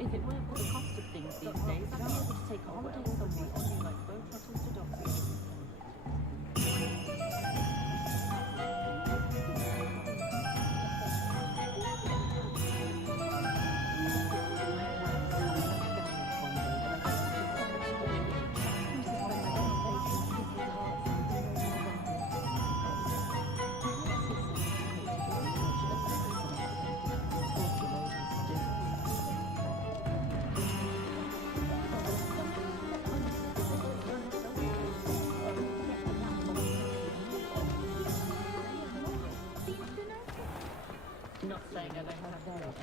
If it weren't for the cost of things these days, I'd be able to take a holiday somewhere, something like boat shuttles to docks. Not saying I don't have their own.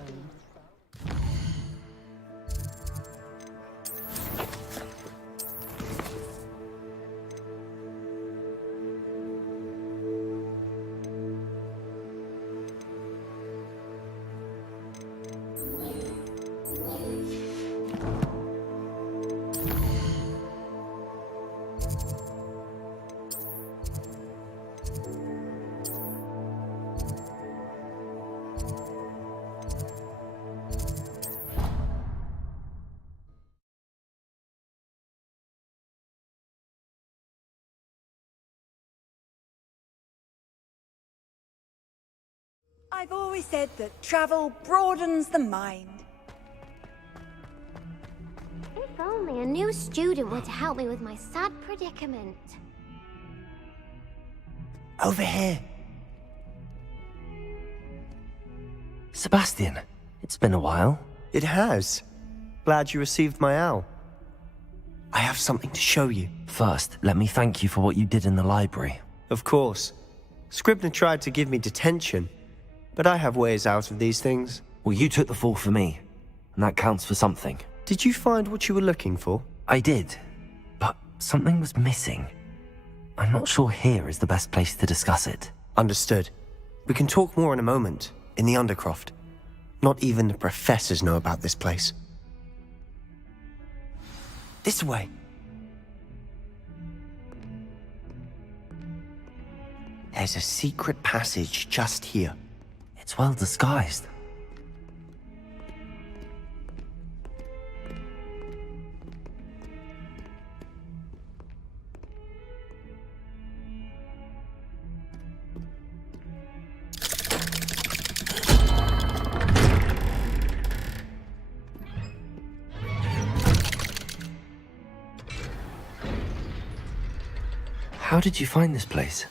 I've always said that travel broadens the mind. If only a new student were to help me with my sad predicament. Over here. Sebastian, it's been a while. It has. Glad you received my owl. I have something to show you. First, let me thank you for what you did in the library. Of course. Scribner tried to give me detention, but I have ways out of these things. Well, you took the fall for me, and that counts for something. Did you find what you were looking for? I did, but something was missing. I'm not sure here is the best place to discuss it. Understood. We can talk more in a moment, in the Undercroft. Not even the professors know about this place. This way. There's a secret passage just here. It's well disguised. How did you find this place?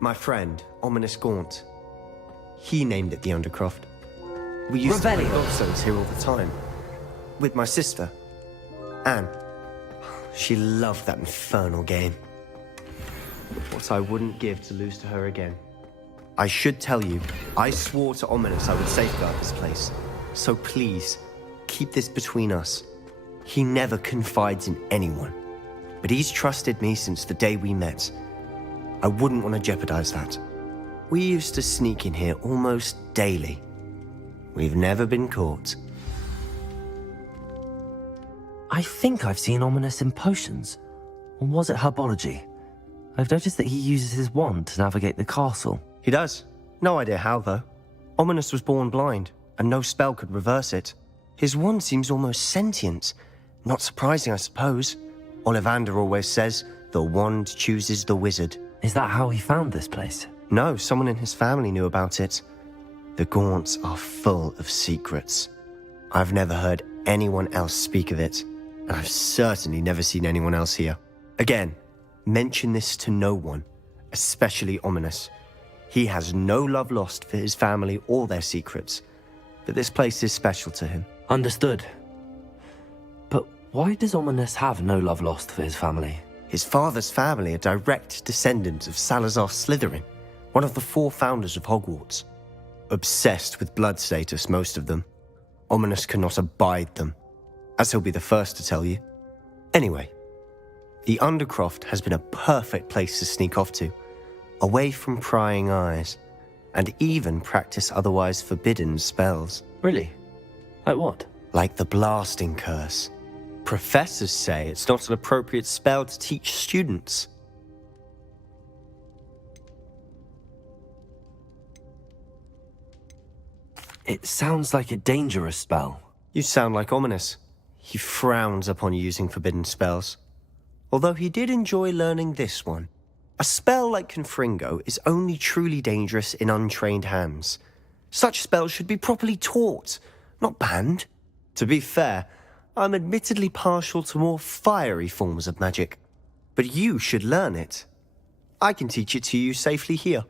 My friend, Ominous Gaunt. He named it the Undercroft. We used to play gobstones here all the time. With my sister, Anne. She loved that infernal game. What I wouldn't give to lose to her again. I should tell you, I swore to Ominous I would safeguard this place. So please, keep this between us. He never confides in anyone. But he's trusted me since the day we met. I wouldn't want to jeopardize that. We used to sneak in here almost daily. We've never been caught. I think I've seen Ominous in potions. Or was it herbology? I've noticed that he uses his wand to navigate the castle. He does. No idea how, though. Ominous was born blind, and no spell could reverse it. His wand seems almost sentient. Not surprising, I suppose. Ollivander always says, the wand chooses the wizard. Is that how he found this place? No, someone in his family knew about it. The Gaunts are full of secrets. I've never heard anyone else speak of it, and I've certainly never seen anyone else here. Again, mention this to no one, especially Ominous. He has no love lost for his family or their secrets, but this place is special to him. Understood. But why does Ominous have no love lost for his family? His father's family are direct descendants of Salazar Slytherin, one of the 4 founders of Hogwarts. Obsessed with blood status, most of them. Ominous cannot abide them, as he'll be the first to tell you. Anyway, the Undercroft has been a perfect place to sneak off to, away from prying eyes, and even practice otherwise forbidden spells. Really? Like what? Like the blasting curse. Professors say it's not an appropriate spell to teach students. It sounds like a dangerous spell. You sound like Ominous. He frowns upon using forbidden spells. Although he did enjoy learning this one. A spell like Confringo is only truly dangerous in untrained hands. Such spells should be properly taught, not banned. To be fair, I'm admittedly partial to more fiery forms of magic. But you should learn it. I can teach it to you safely here.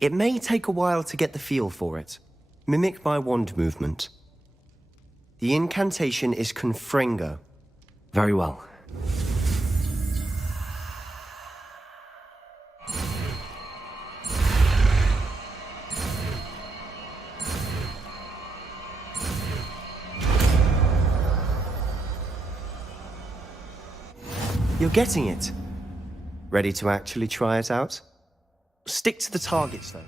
It may take a while to get the feel for it. Mimic my wand movement. The incantation is Confringo. Very well. You're getting it. Ready to actually try it out? Stick to the targets, though.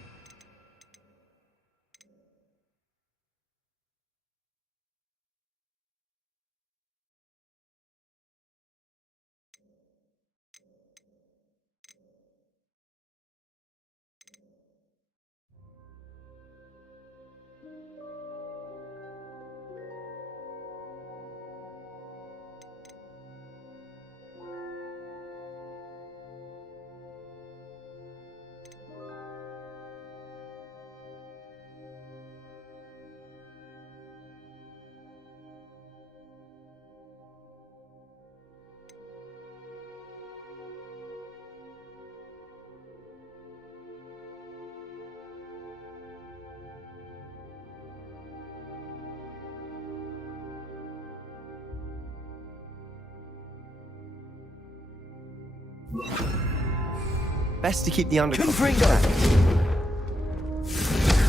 Best to keep the undercroft intact.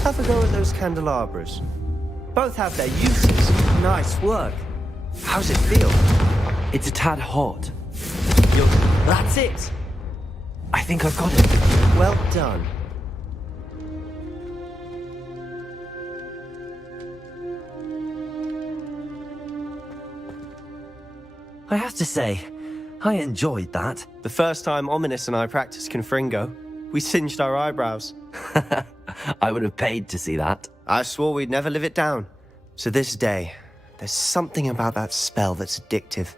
Have a go at those candelabras. Both have their uses. Nice work. How's it feel? It's a tad hot. That's it. I think I've got it. Well done. I have to say, I enjoyed that. The first time Ominous and I practiced Confringo, we singed our eyebrows. I would have paid to see that. I swore we'd never live it down. To this day, there's something about that spell that's addictive.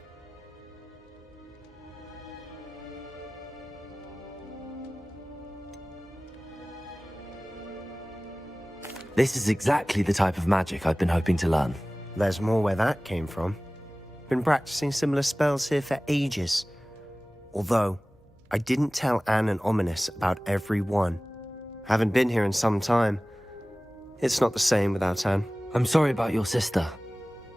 This is exactly the type of magic I've been hoping to learn. There's more where that came from. Been practicing similar spells here for ages. Although, I didn't tell Anne and Ominous about every one. Haven't been here in some time. It's not the same without Anne. I'm sorry about your sister.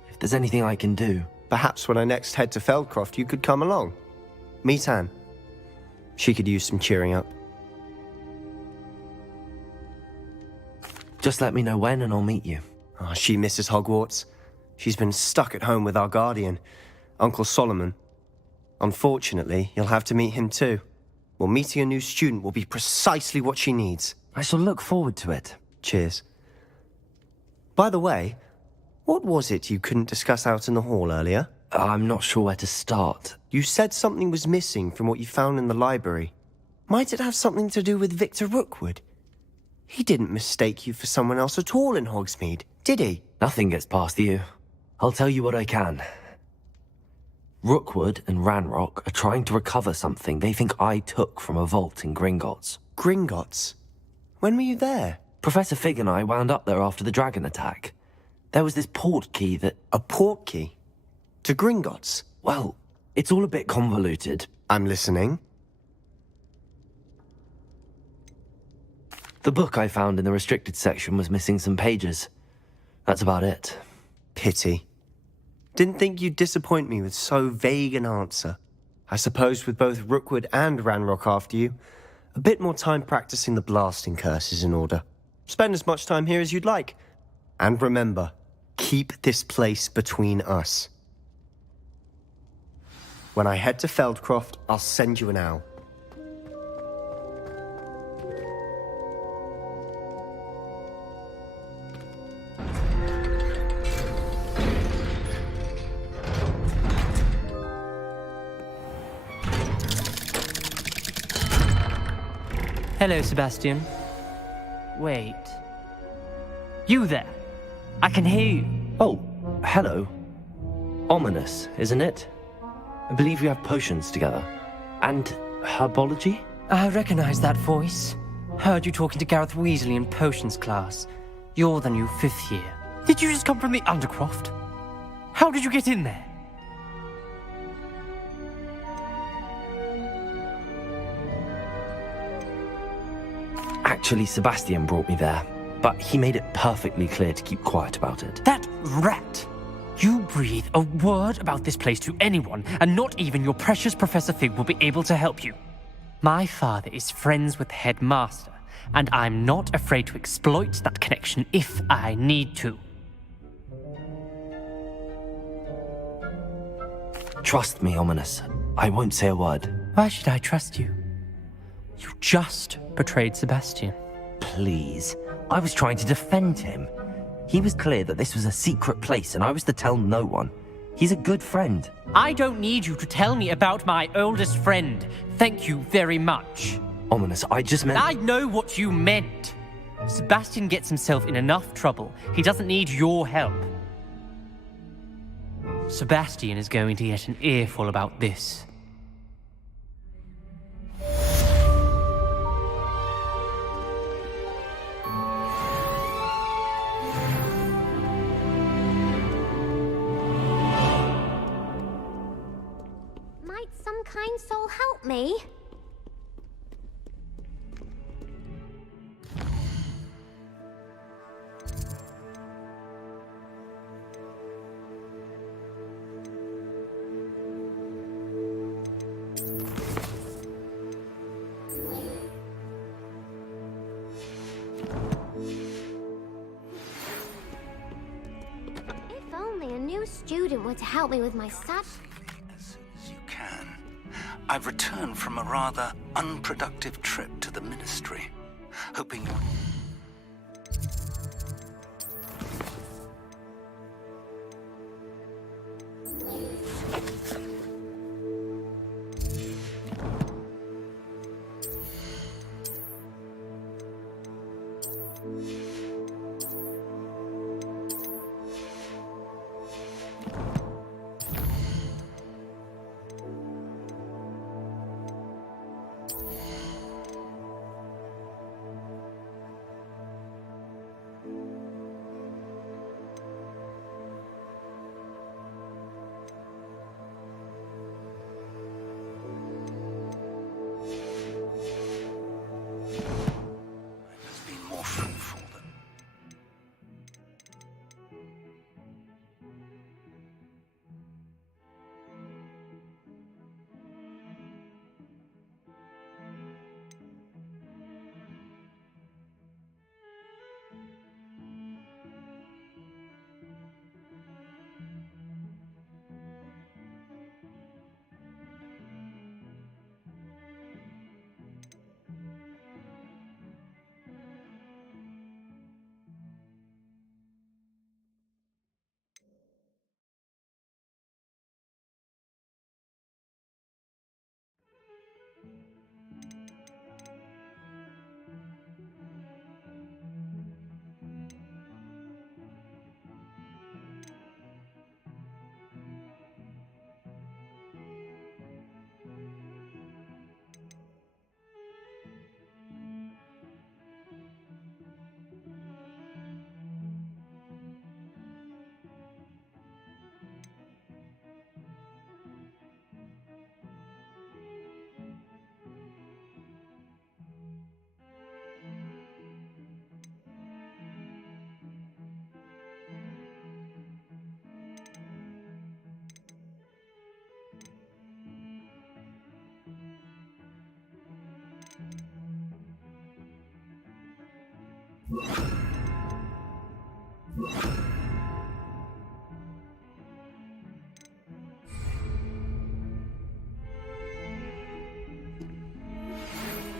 If there's anything I can do... Perhaps when I next head to Feldcroft, you could come along. Meet Anne. She could use some cheering up. Just let me know when and I'll meet you. Oh, she misses Hogwarts. She's been stuck at home with our guardian, Uncle Solomon. Unfortunately, you'll have to meet him too. Well, meeting a new student will be precisely what she needs. I shall look forward to it. Cheers. By the way, what was it you couldn't discuss out in the hall earlier? I'm not sure where to start. You said something was missing from what you found in the library. Might it have something to do with Victor Rookwood? He didn't mistake you for someone else at all in Hogsmeade, did he? Nothing gets past you. I'll tell you what I can. Rookwood and Ranrock are trying to recover something they think I took from a vault in Gringotts. Gringotts? When were you there? Professor Fig and I wound up there after the dragon attack. There was this port key that... A port key? To Gringotts? Well, it's all a bit convoluted. I'm listening. The book I found in the restricted section was missing some pages. That's about it. Pity. Didn't think you'd disappoint me with so vague an answer. I suppose with both Rookwood and Ranrock after you, a bit more time practicing the blasting curse is in order. Spend as much time here as you'd like. And remember, keep this place between us. When I head to Feldcroft, I'll send you an owl. Hello, Sebastian. Wait. You there? I can hear you. Oh, hello. Ominous, isn't it? I believe we have potions together. And herbology? I recognize that voice. Heard you talking to Gareth Weasley in potions class. You're the new 5th year. Did you just come from the Undercroft? How did you get in there? Actually, Sebastian brought me there, but he made it perfectly clear to keep quiet about it. That rat! You breathe a word about this place to anyone, and not even your precious Professor Fig will be able to help you. My father is friends with the headmaster, and I'm not afraid to exploit that connection if I need to. Trust me, Ominous. I won't say a word. Why should I trust you? You just betrayed Sebastian. Please. I was trying to defend him. He was clear that this was a secret place and I was to tell no one. He's a good friend. I don't need you to tell me about my oldest friend. Thank you very much. Ominous, I just meant... I know what you meant. Sebastian gets himself in enough trouble. He doesn't need your help. Sebastian is going to get an earful about this. Might some kind soul help me? If only a new student were to help me with my sat. As soon as you can. I've returned from a rather unproductive trip to the Ministry, hoping you'll... has been more fruitful than...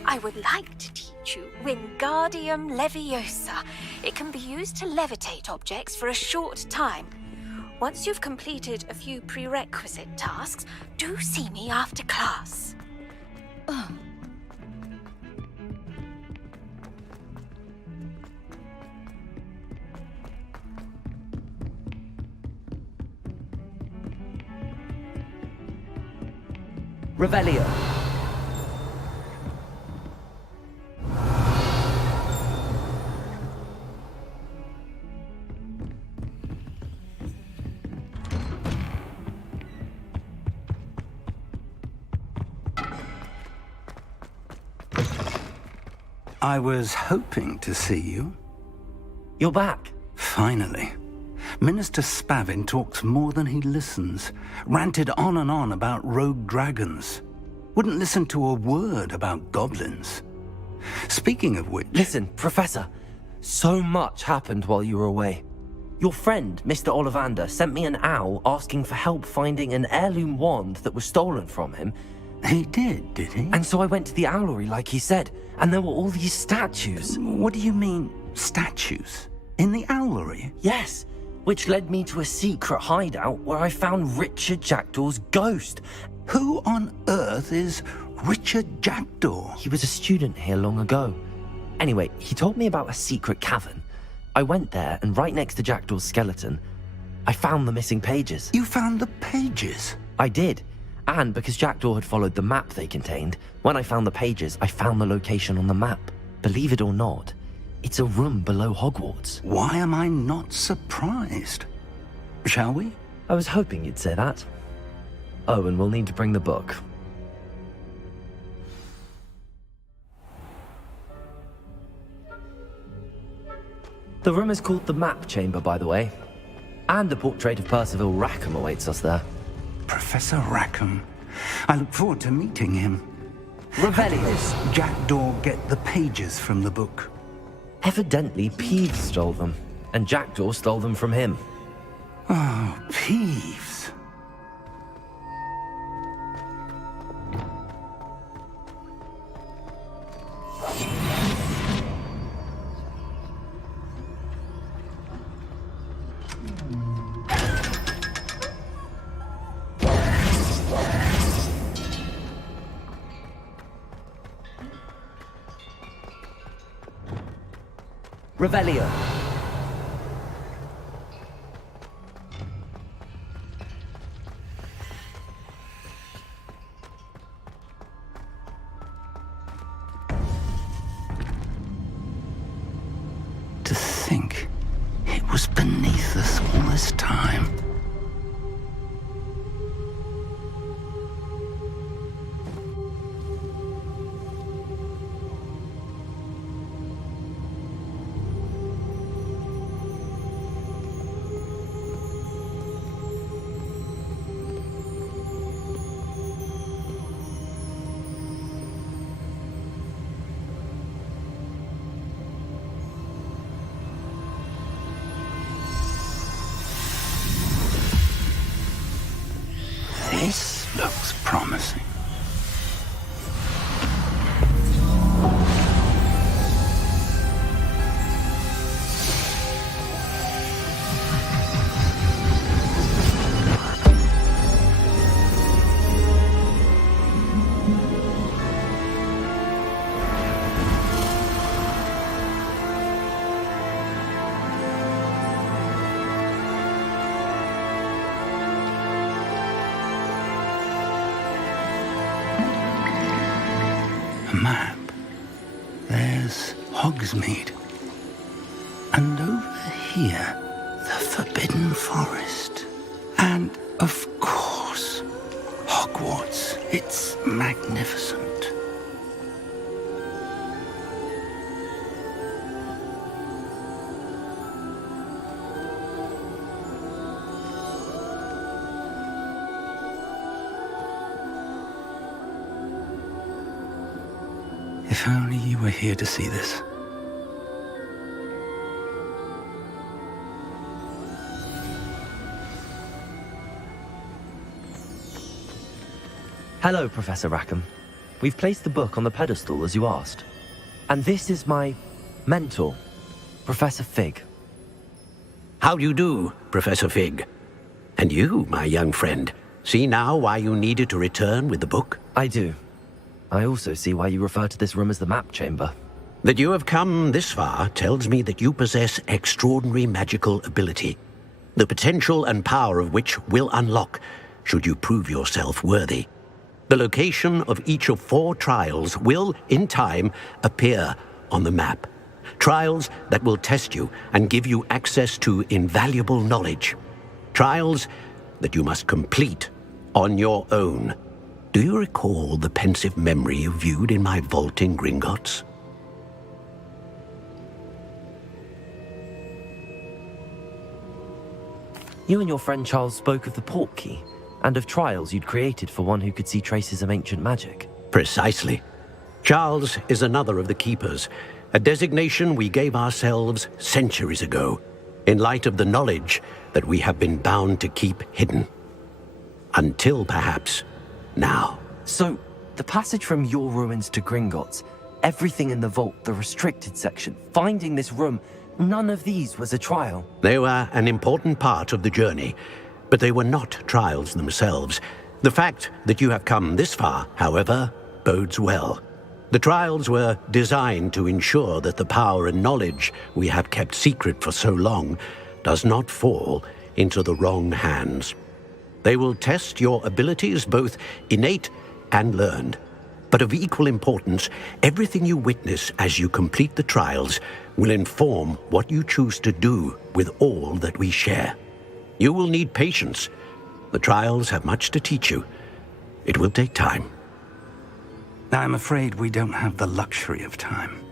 I would like to teach you Wingardium Leviosa. It can be used to levitate objects for a short time. Once you've completed a few prerequisite tasks, do see me after class. Revelio. I was hoping to see you. You're back. Finally. Minister Spavin talks more than he listens. Ranted on and on about rogue dragons. Wouldn't listen to a word about goblins. Speaking of which... Listen, Professor. So much happened while you were away. Your friend, Mr. Ollivander, sent me an owl asking for help finding an heirloom wand that was stolen from him. He did he? And so I went to the owlery like he said, and there were all these statues. What do you mean, statues? In the owlery? Yes, which led me to a secret hideout where I found Richard Jackdaw's ghost. Who on earth is Richard Jackdaw? He was a student here long ago. Anyway, he told me about a secret cavern. I went there, and right next to Jackdaw's skeleton, I found the missing pages. You found the pages? I did. And because Jackdaw had followed the map they contained, when I found the pages, I found the location on the map. Believe it or not, it's a room below Hogwarts. Why am I not surprised? Shall we? I was hoping you'd say that. Oh, and we'll need to bring the book. The room is called the Map Chamber, by the way. And a portrait of Percival Rackham awaits us there. Professor Rackham. I look forward to meeting him. Revelio. Does Jackdaw get the pages from the book? Evidently, Peeves stole them, and Jackdaw stole them from him. Oh, Peeves. Revelio. To think it was beneath us all this time. This looks promising. A map. There's Hogsmeade. And over here, the Forbidden Forest. And, of course, Hogwarts. It's magnificent. If only you were here to see this. Hello, Professor Rackham. We've placed the book on the pedestal as you asked. And this is my mentor, Professor Fig. How do you do, Professor Fig? And you, my young friend, see now why you needed to return with the book? I do. I also see why you refer to this room as the Map Chamber. That you have come this far tells me that you possess extraordinary magical ability, the potential and power of which will unlock should you prove yourself worthy. The location of each of 4 trials will, in time, appear on the map. Trials that will test you and give you access to invaluable knowledge. Trials that you must complete on your own. Do you recall the pensive memory you viewed in my vault in Gringotts? You and your friend Charles spoke of the port key, and of trials you'd created for one who could see traces of ancient magic. Precisely. Charles is another of the Keepers, a designation we gave ourselves centuries ago, in light of the knowledge that we have been bound to keep hidden. Until, perhaps, now. So, the passage from your ruins to Gringotts, everything in the vault, the restricted section, finding this room, none of these was a trial. They were an important part of the journey, but they were not trials themselves. The fact that you have come this far, however, bodes well. The trials were designed to ensure that the power and knowledge we have kept secret for so long does not fall into the wrong hands. They will test your abilities, both innate and learned. But of equal importance, everything you witness as you complete the trials will inform what you choose to do with all that we share. You will need patience. The trials have much to teach you. It will take time. I'm afraid we don't have the luxury of time.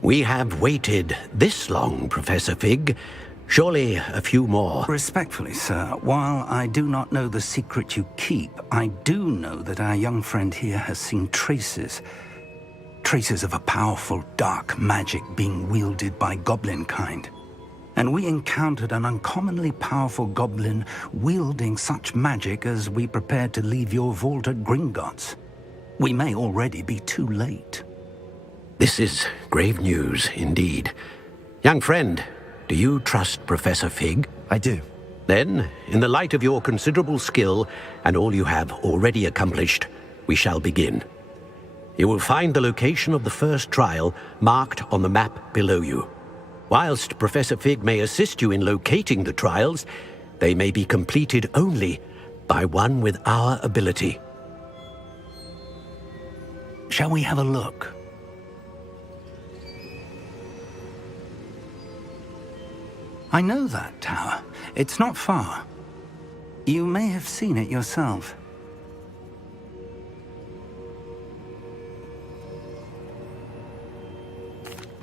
We have waited this long, Professor Fig. Surely a few more. Respectfully, sir, while I do not know the secret you keep, I do know that our young friend here has seen traces of a powerful dark magic being wielded by goblin kind. And we encountered an uncommonly powerful goblin wielding such magic as we prepared to leave your vault at Gringotts. We may already be too late. This is grave news indeed. Young friend, do you trust Professor Fig? I do. Then, in the light of your considerable skill and all you have already accomplished, we shall begin. You will find the location of the first trial marked on the map below you. Whilst Professor Fig may assist you in locating the trials, they may be completed only by one with our ability. Shall we have a look? I know that tower. It's not far. You may have seen it yourself.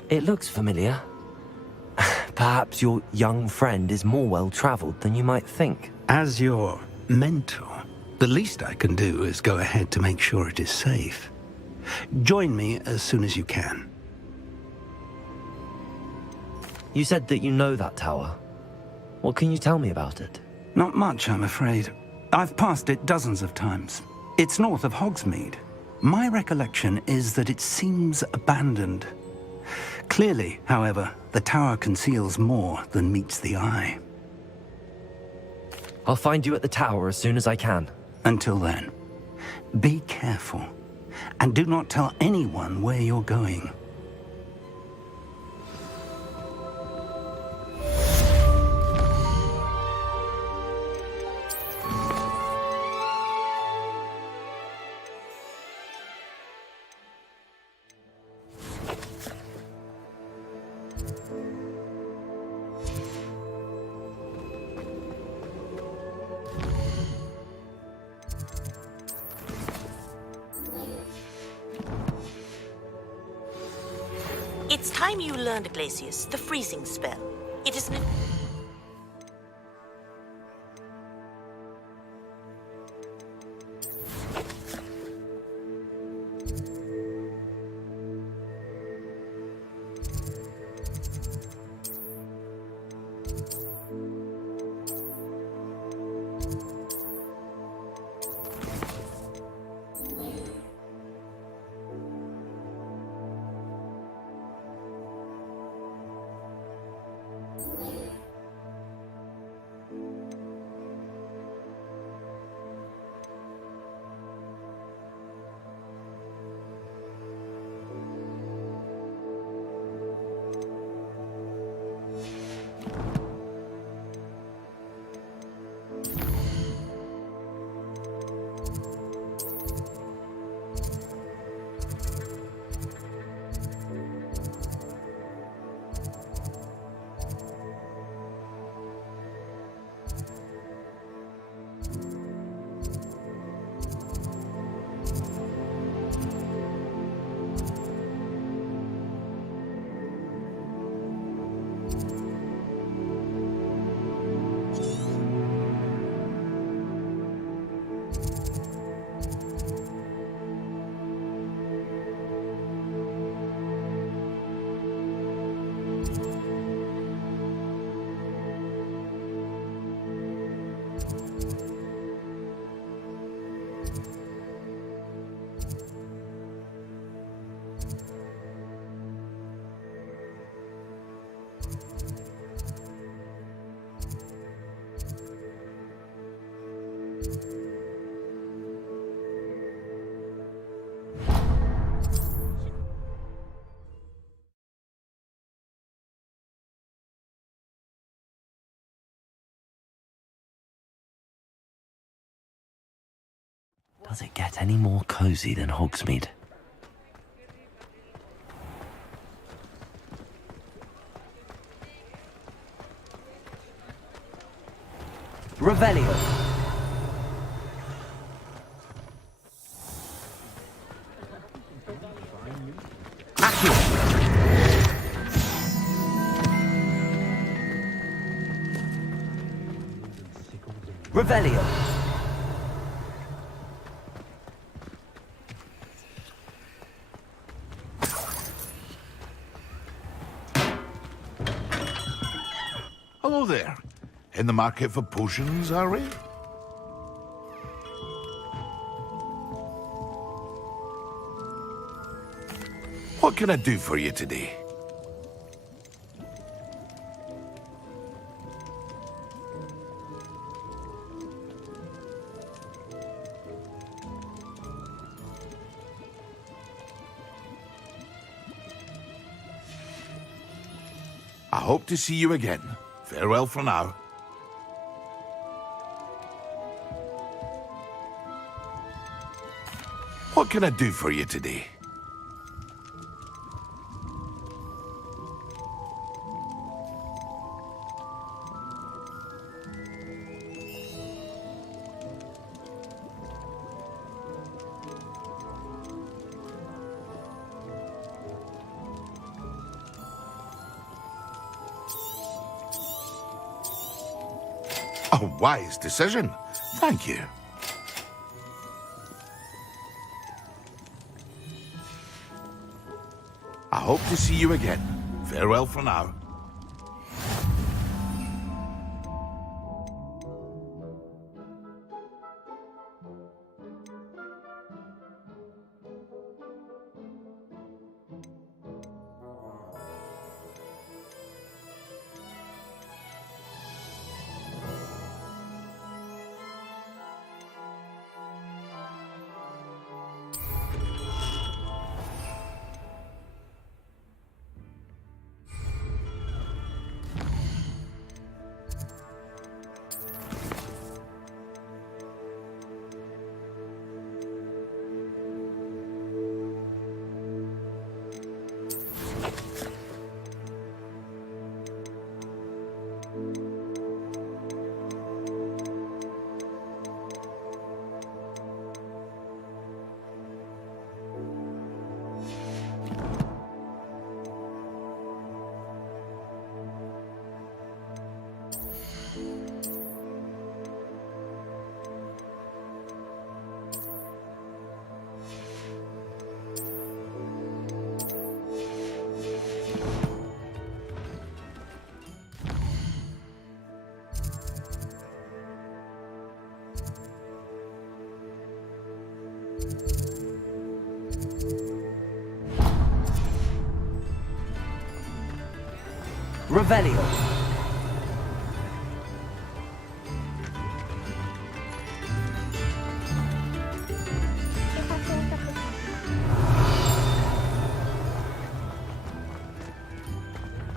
It looks familiar. Perhaps your young friend is more well-traveled than you might think. As your mentor, the least I can do is go ahead to make sure it is safe. Join me as soon as you can. You said that you know that tower. What can you tell me about it? Not much, I'm afraid. I've passed it dozens of times. It's north of Hogsmeade. My recollection is that it seems abandoned. Clearly, however, the tower conceals more than meets the eye. I'll find you at the tower as soon as I can. Until then, be careful, and do not tell anyone where you're going. It's time you learned, Glacius, the freezing spell. It is... Does it get any more cozy than Hogsmeade? Revelio. Accio. Revelio. Hello there. In the market for potions, are we? What can I do for you today? I hope to see you again. Farewell for now. What can I do for you today? A wise decision. Thank you. I hope to see you again. Farewell for now. Revelio.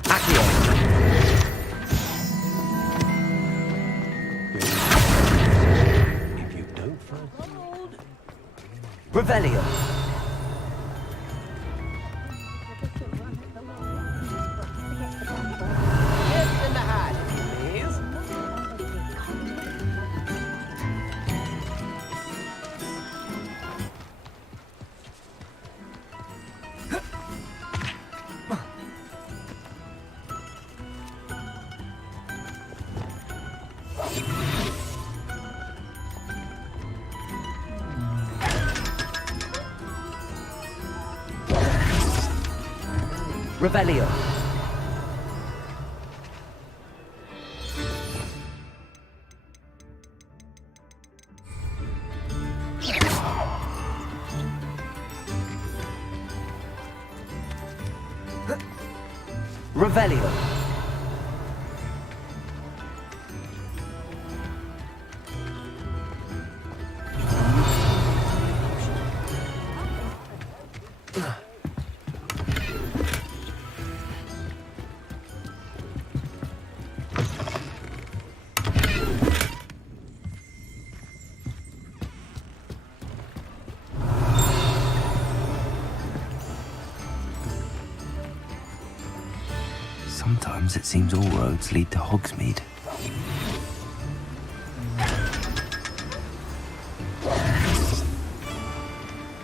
Accio. If you don't find Revelio. Revelio. Revelio. Sometimes it seems all roads lead to Hogsmeade.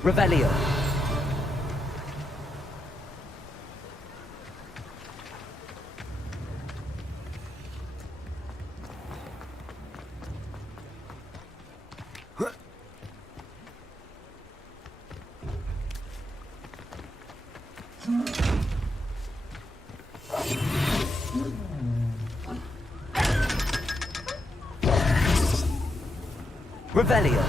Revelio. Revelio.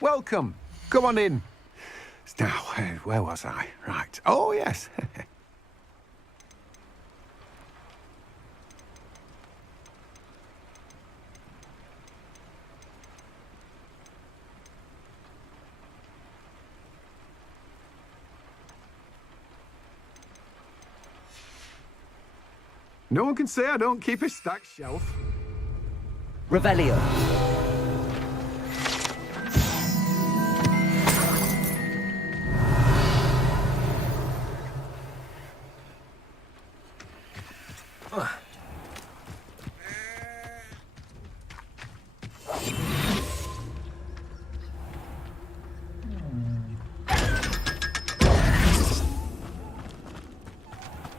Welcome. Come on in. Now, where was I? Right. Oh, yes. No one can say I don't keep a stacked shelf. Revelio.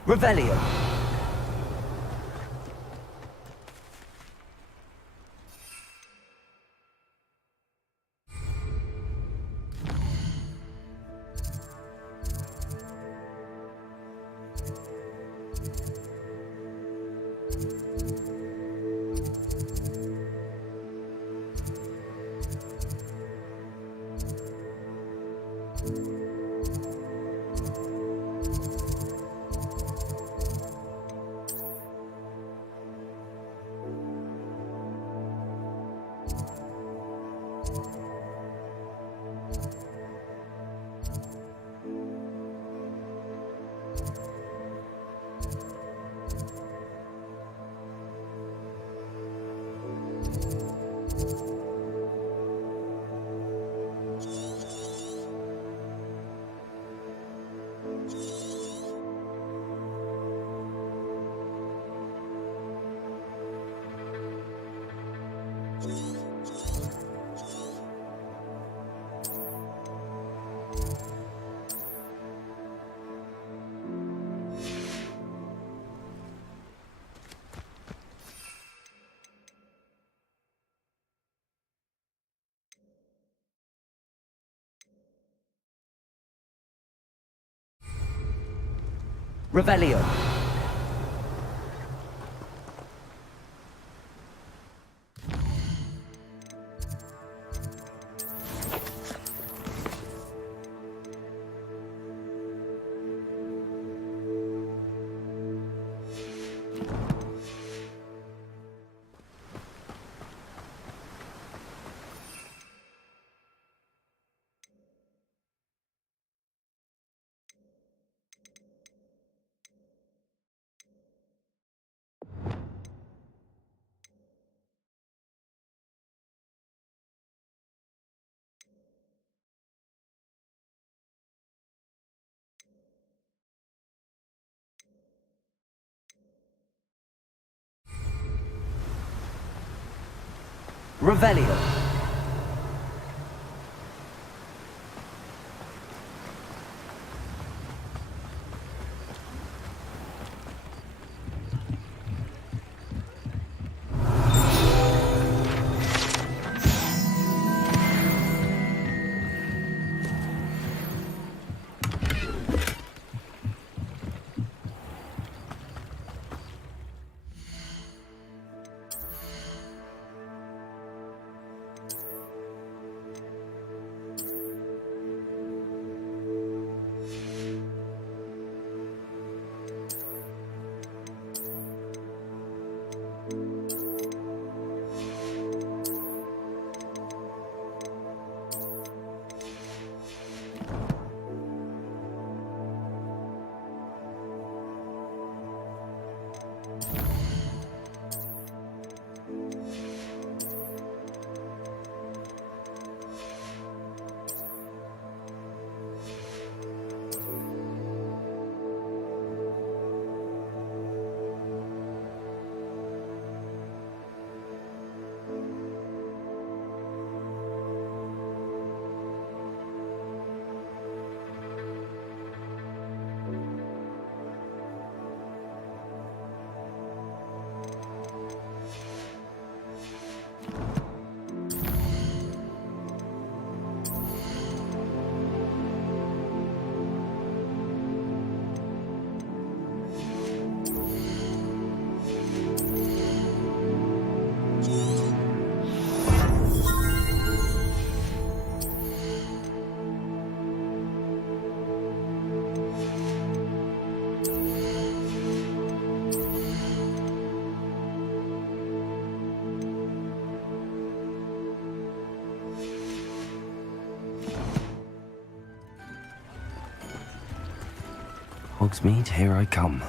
Revelio. Revelio. Revelio. Hogsmeade, here I come.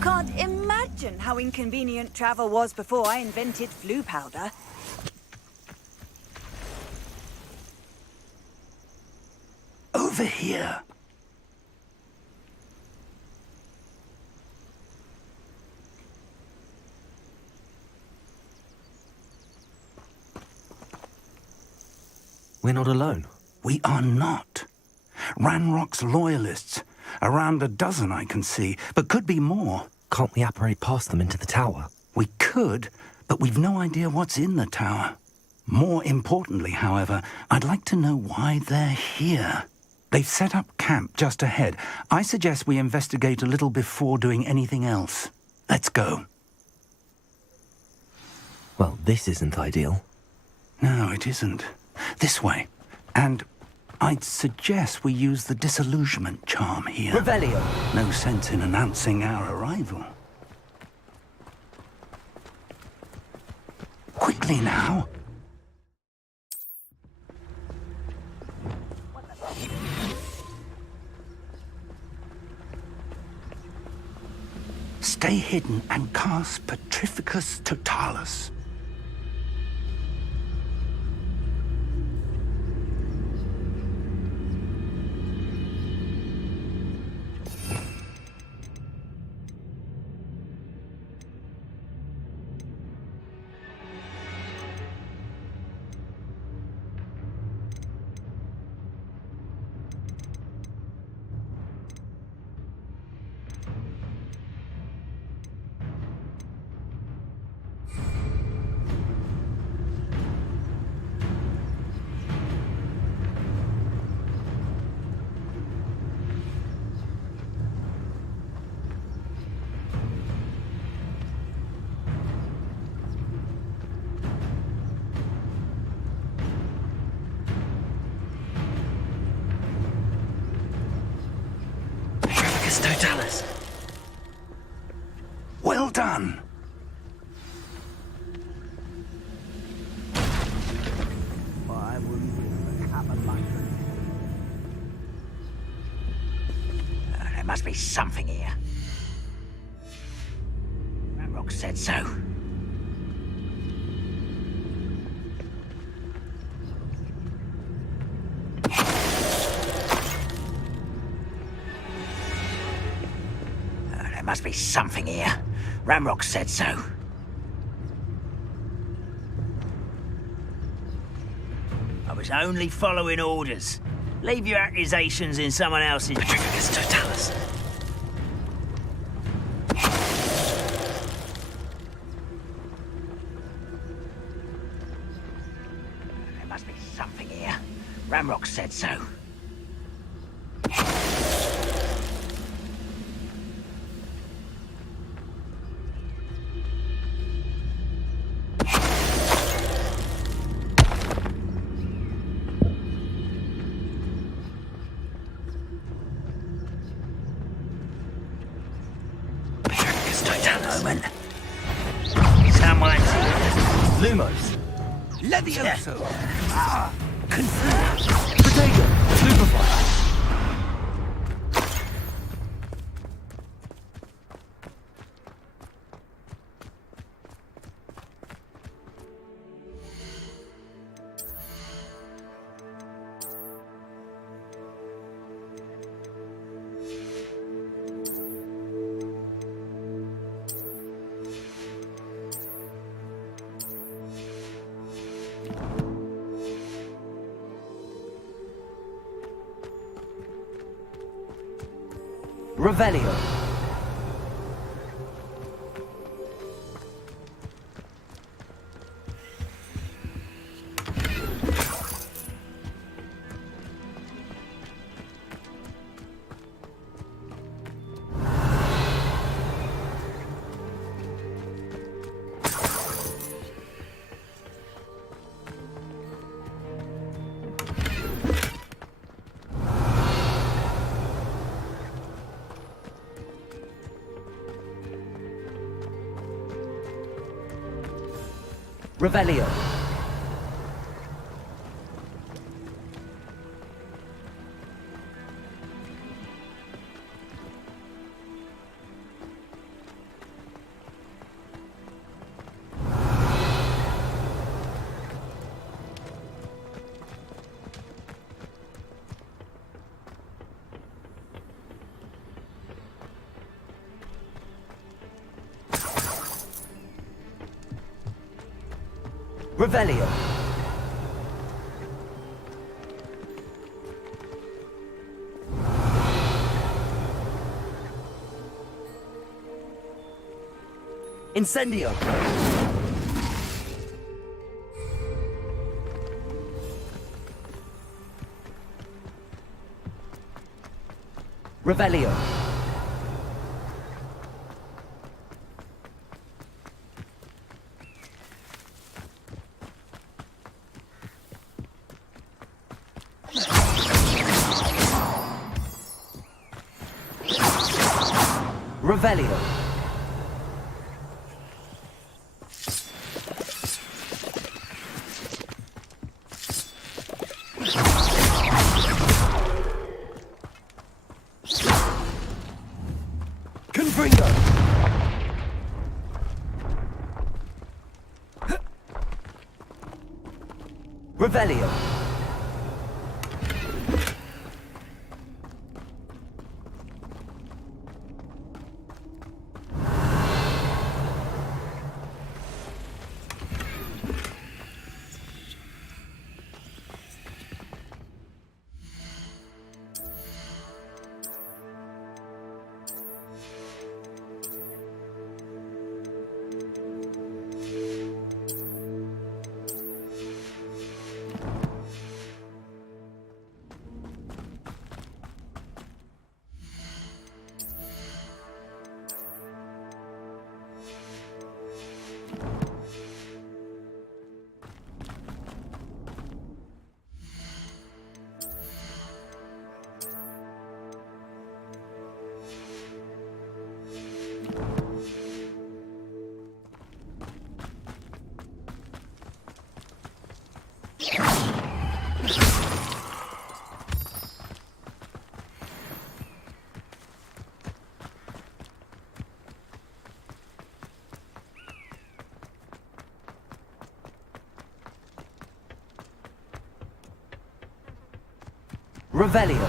can't imagine how inconvenient travel was before I invented flu powder. Over here. We're not alone. We are not. Ranrock's loyalists. Around a dozen I can see, but could be more. Can't we apparate past them into the tower? We could, but we've no idea what's in the tower. More importantly, however, I'd like to know why they're here. They've set up camp just ahead. I suggest we investigate a little before doing anything else. Let's go. Well, this isn't ideal. No, it isn't. This way. And I'd suggest we use the disillusionment charm here. Revelio! No sense in announcing our arrival. Quickly now. Stay hidden and cast Petrificus Totalis. Totalis. Well done. There must be something here. Ranrock said so. There must be something here. Ranrock said so. I was only following orders. Leave your accusations in someone else's... Petrificus Totalis. There must be something here. Ranrock said so. Moment. Someone's here. Lumos. Levioso. Confused. Protego. Stupefy. Revelio. Revelio. Revelio. Incendio. Revelio. Revelio. Confringo. Revelio. Revelio.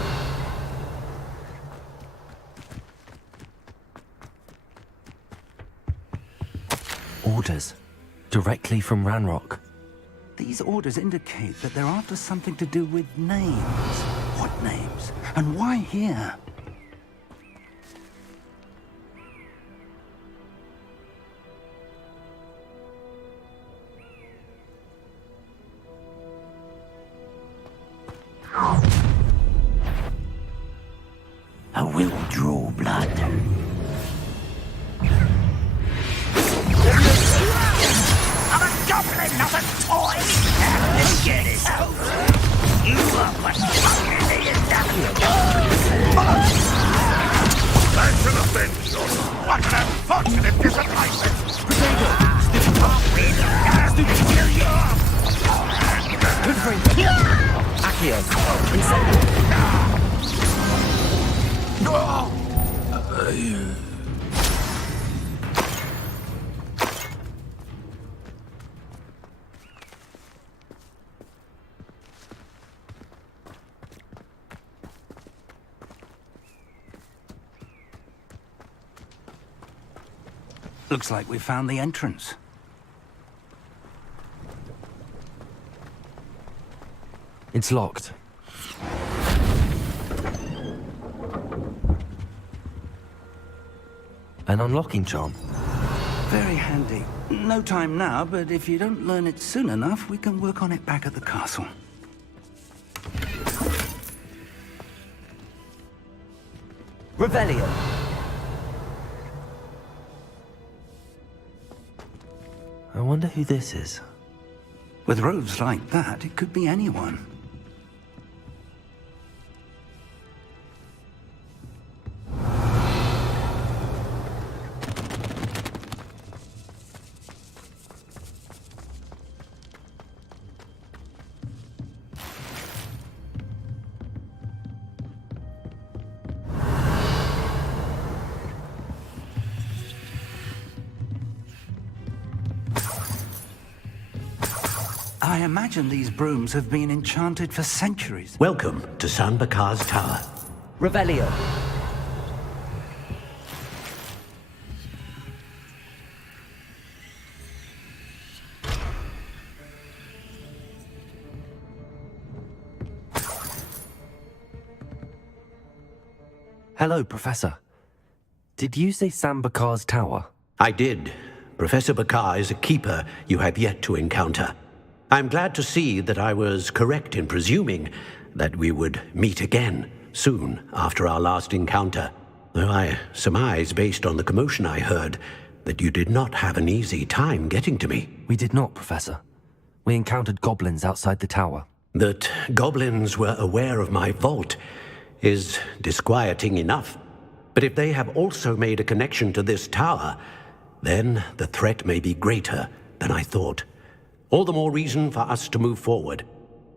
Orders. Directly from Ranrock. These orders indicate that they're after something to do with names. What names? And why here? I will draw blood. I'm a goblin, not a toy! Let's get it out! You are what's fucking me in that. Back to the bench, son. What an unfortunate disappointment! Accio. Incendio. Looks like we found the entrance. It's locked. An unlocking charm. Very handy. No time now, but if you don't learn it soon enough, we can work on it back at the castle. Revelio. I wonder who this is. With robes like that, it could be anyone. I imagine these brooms have been enchanted for centuries. Welcome to San Bakar's Tower. Revelio. Hello, Professor. Did you say Sam Bakar's tower? I did. Professor Bakar is a keeper you have yet to encounter. I'm glad to see that I was correct in presuming that we would meet again soon after our last encounter, though I surmise, based on the commotion I heard, that you did not have an easy time getting to me. We did not, Professor. We encountered goblins outside the tower. That goblins were aware of my vault is disquieting enough. But if they have also made a connection to this tower, then the threat may be greater than I thought. All the more reason for us to move forward.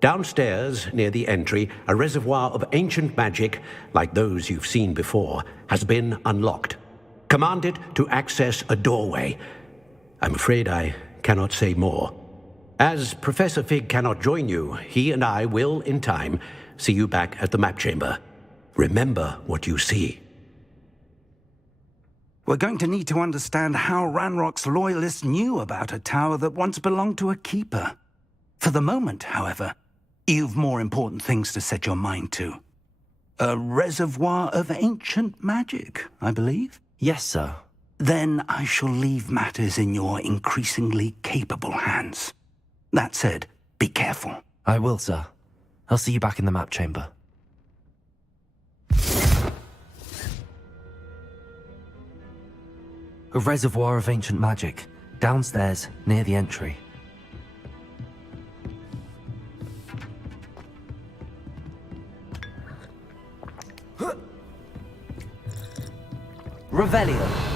Downstairs, near the entry, a reservoir of ancient magic, like those you've seen before, has been unlocked. Command it to access a doorway. I'm afraid I cannot say more. As Professor Fig cannot join you, he and I will, in time, see you back at the map chamber. Remember what you see. We're going to need to understand how Ranrock's loyalists knew about a tower that once belonged to a keeper. For the moment, however, you've more important things to set your mind to. A reservoir of ancient magic, I believe? Yes, sir. Then I shall leave matters in your increasingly capable hands. That said, be careful. I will, sir. I'll see you back in the map chamber. A reservoir of ancient magic, downstairs, near the entry. Revelio.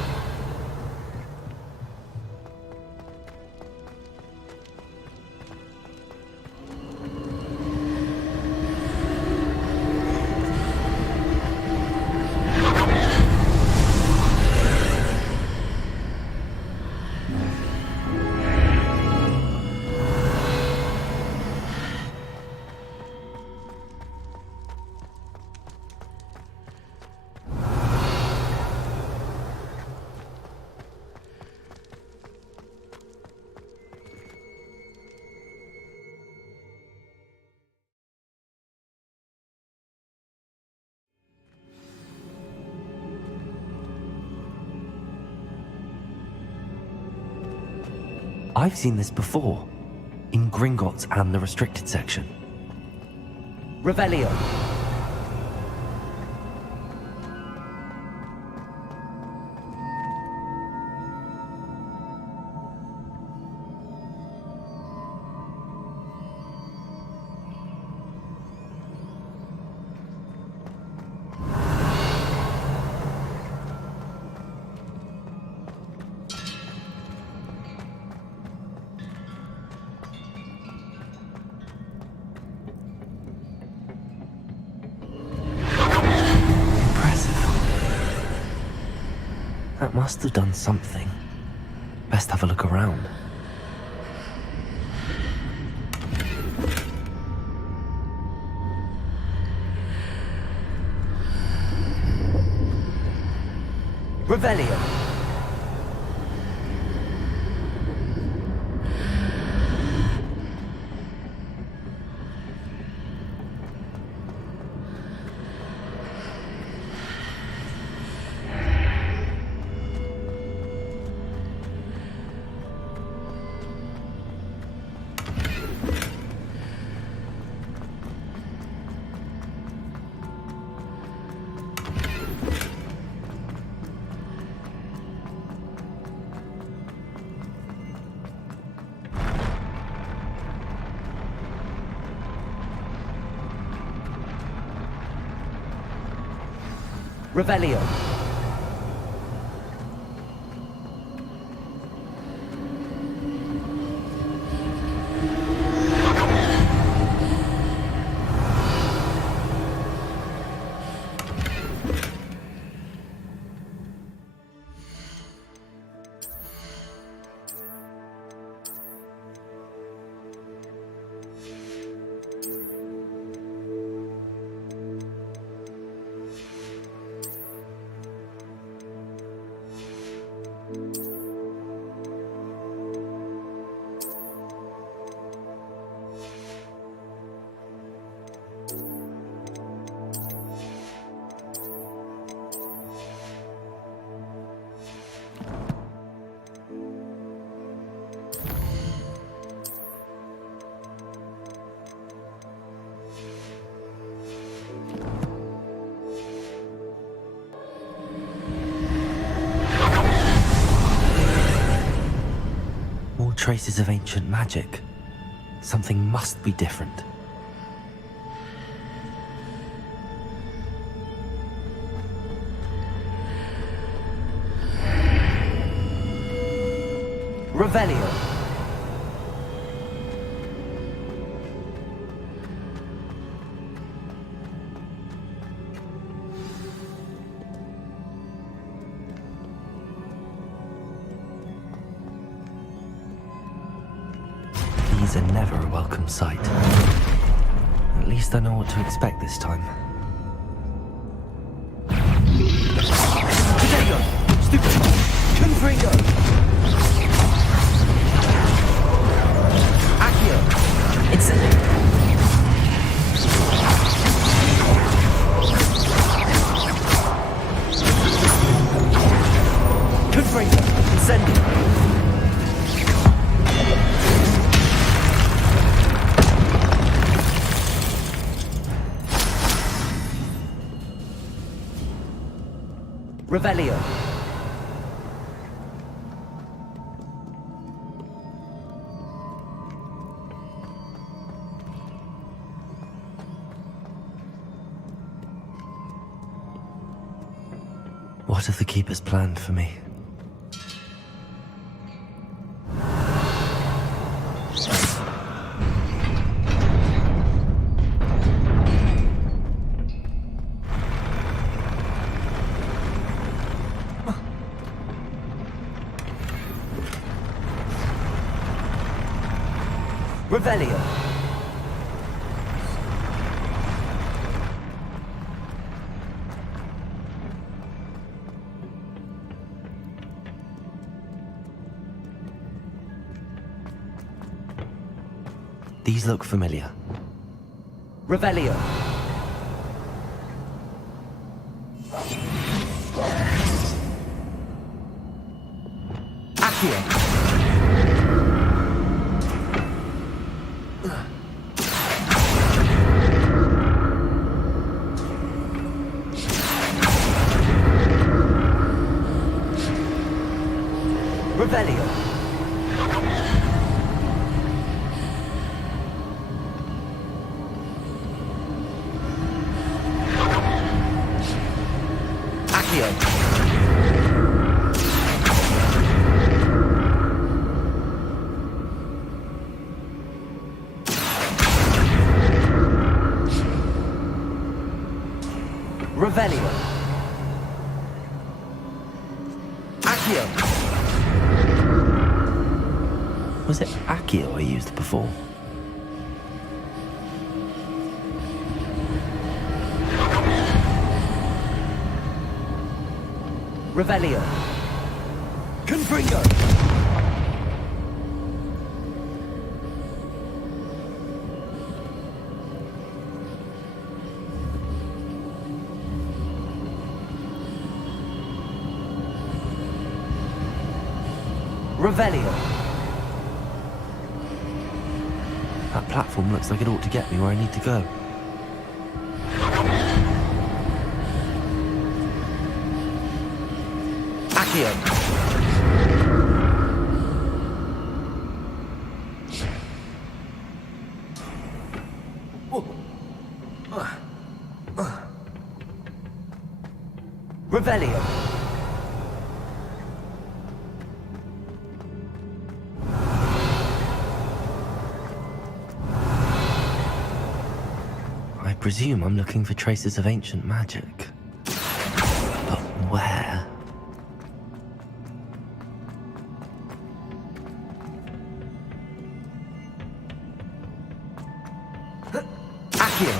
I've seen this before, in Gringotts and the restricted section. Revelio. That must have done something. Best have a look around. Revelio. Revelio. traces of ancient magic. Something must be different. Revelio. These are never a welcome sight. At least I know what to expect this time. Potato! Stupid! Confringo! Accio! Incendio! Confringo! Incendio! Revelio. What have the Keepers planned for me? Revelio. These look familiar. Revelio. Accio. Revelio. Accio. Revelio. Accio. Was it Accio I used before? Revelio. Confringo. Revelio. That platform looks like it ought to get me where I need to go. Accio. Revelio. I presume I'm looking for traces of ancient magic. But where? Accio.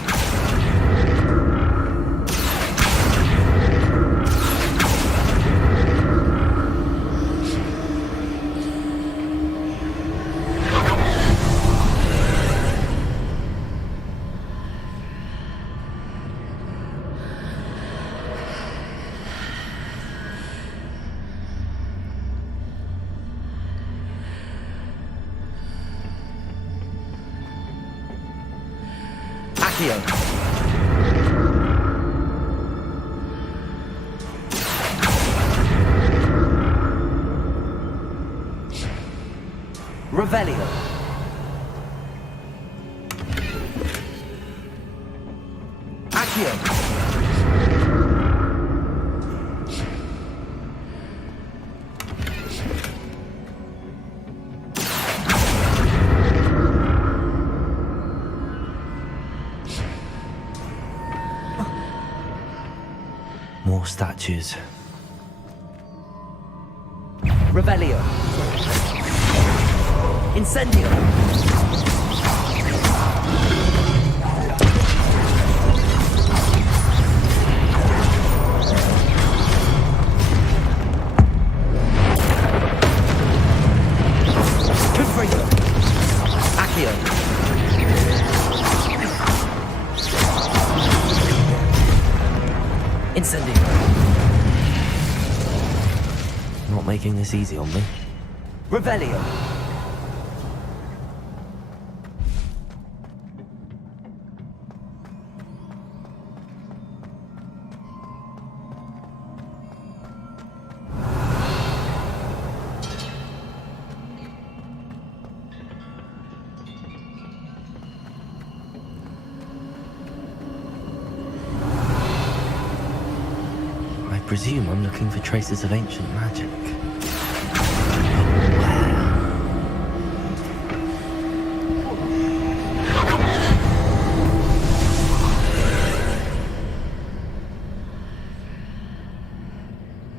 Accio. Revelio. Accio. More statues. Revelio. Incendio. Confringo. Accio. Incendio. Not making this easy on me. Revelio. I presume I'm looking for traces of ancient magic.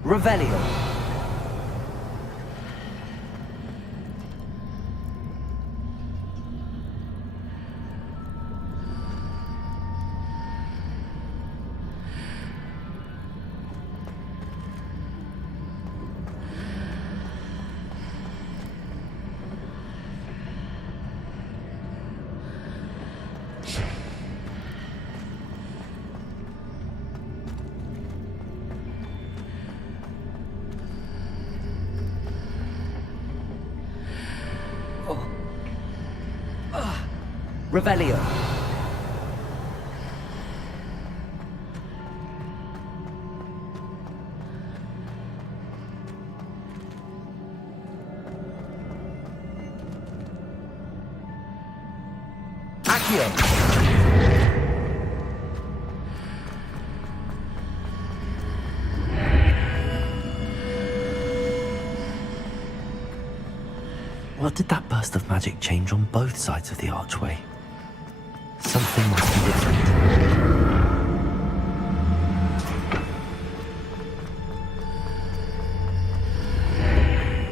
Revelio. Revelio. Accio. What did that burst of magic change on both sides of the archway? Something must be different.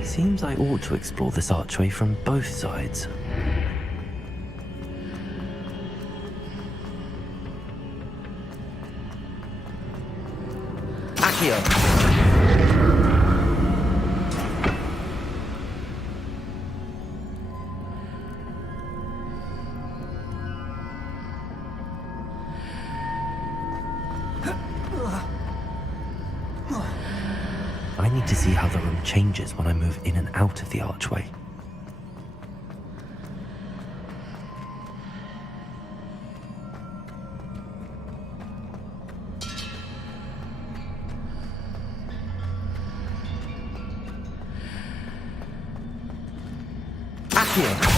Seems I ought to explore this archway from both sides. Accio. I need to see how the room changes when I move in and out of the archway. Accio.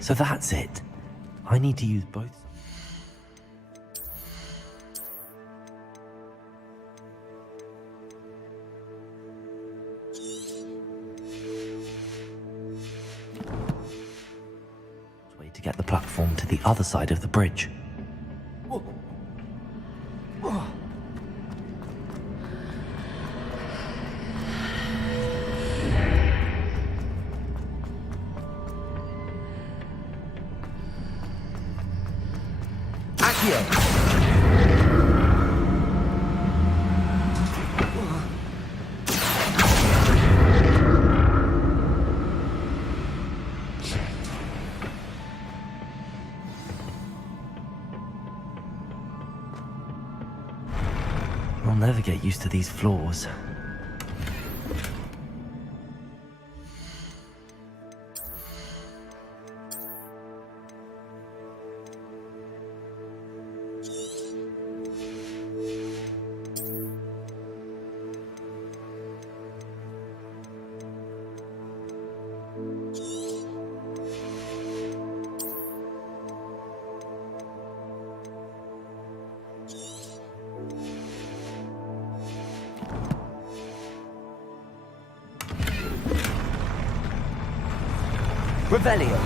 So that's it. I need to use both. Way to get the platform to the other side of the bridge. I'll never get used to these floors. Revelio.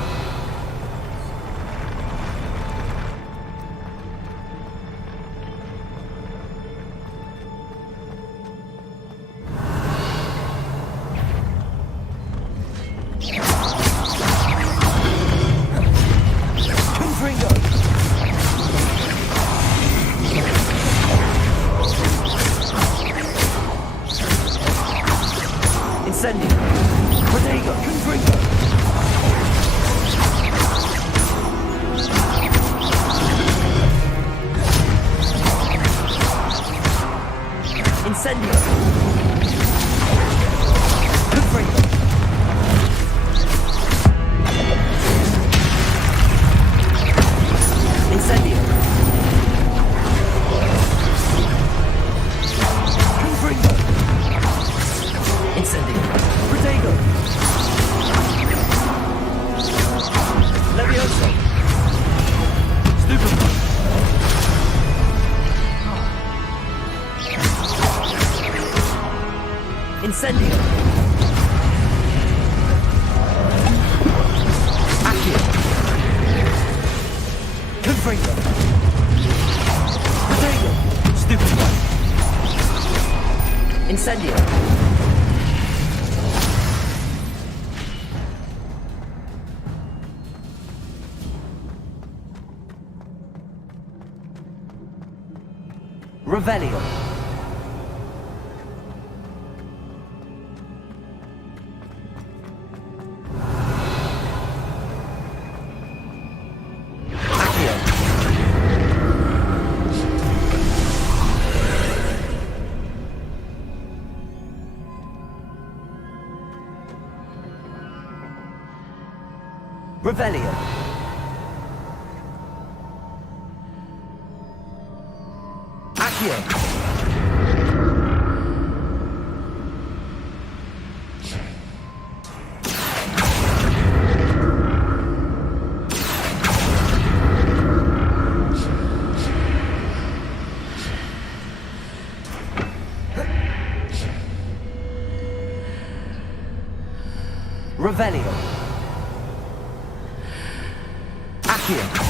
Incendio. Protego. Confringo. Incendio. Confringo. Incendio. Confringo. Incendio. Protego. Levioso. Stupefy. Incendio. Accio. Confringo. Protego. Stupefy. Incendio. Revelio. Accio. Revelio. Accio. Revelio. Accio.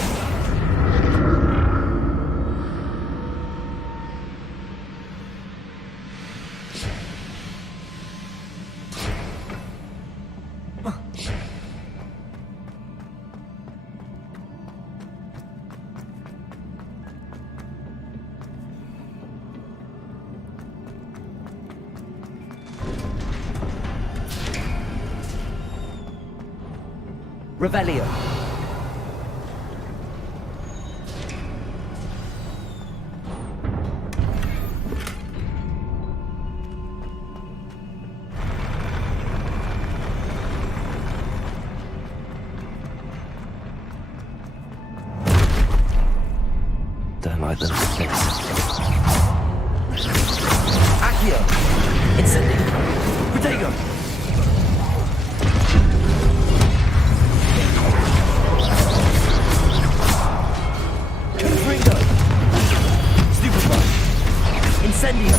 Revelio. Don't like those things. Accio. Incendio. Protego. Confringo. Stupefy. Incendio.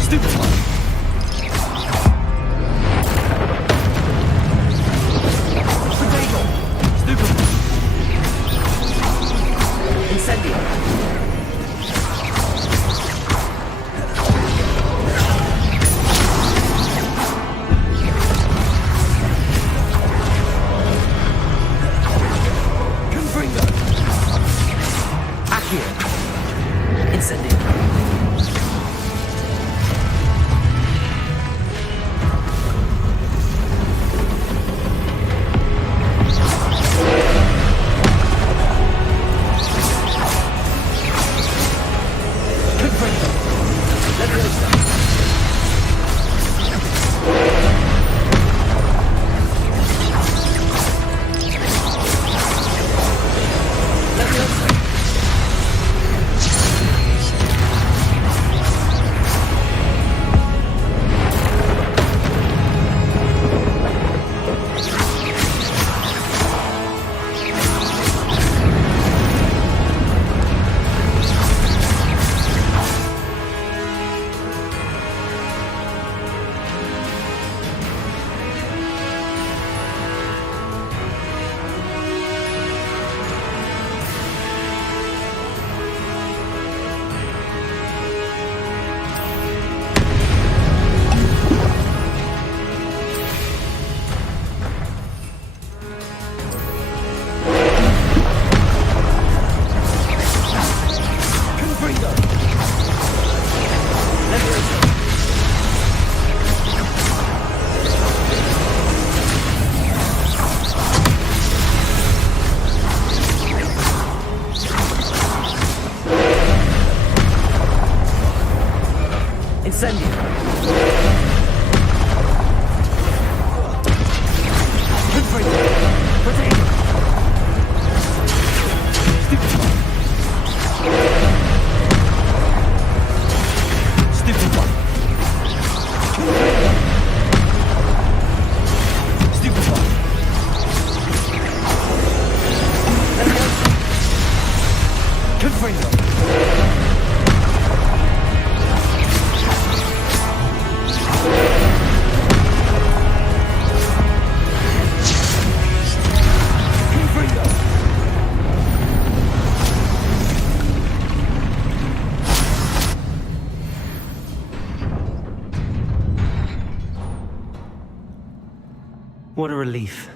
Stupefy. Protego. Stupefy. Incendio. Incendio! Confringo! Potato! Stupid one! Confringo! Stupid one! Confringo! What a relief.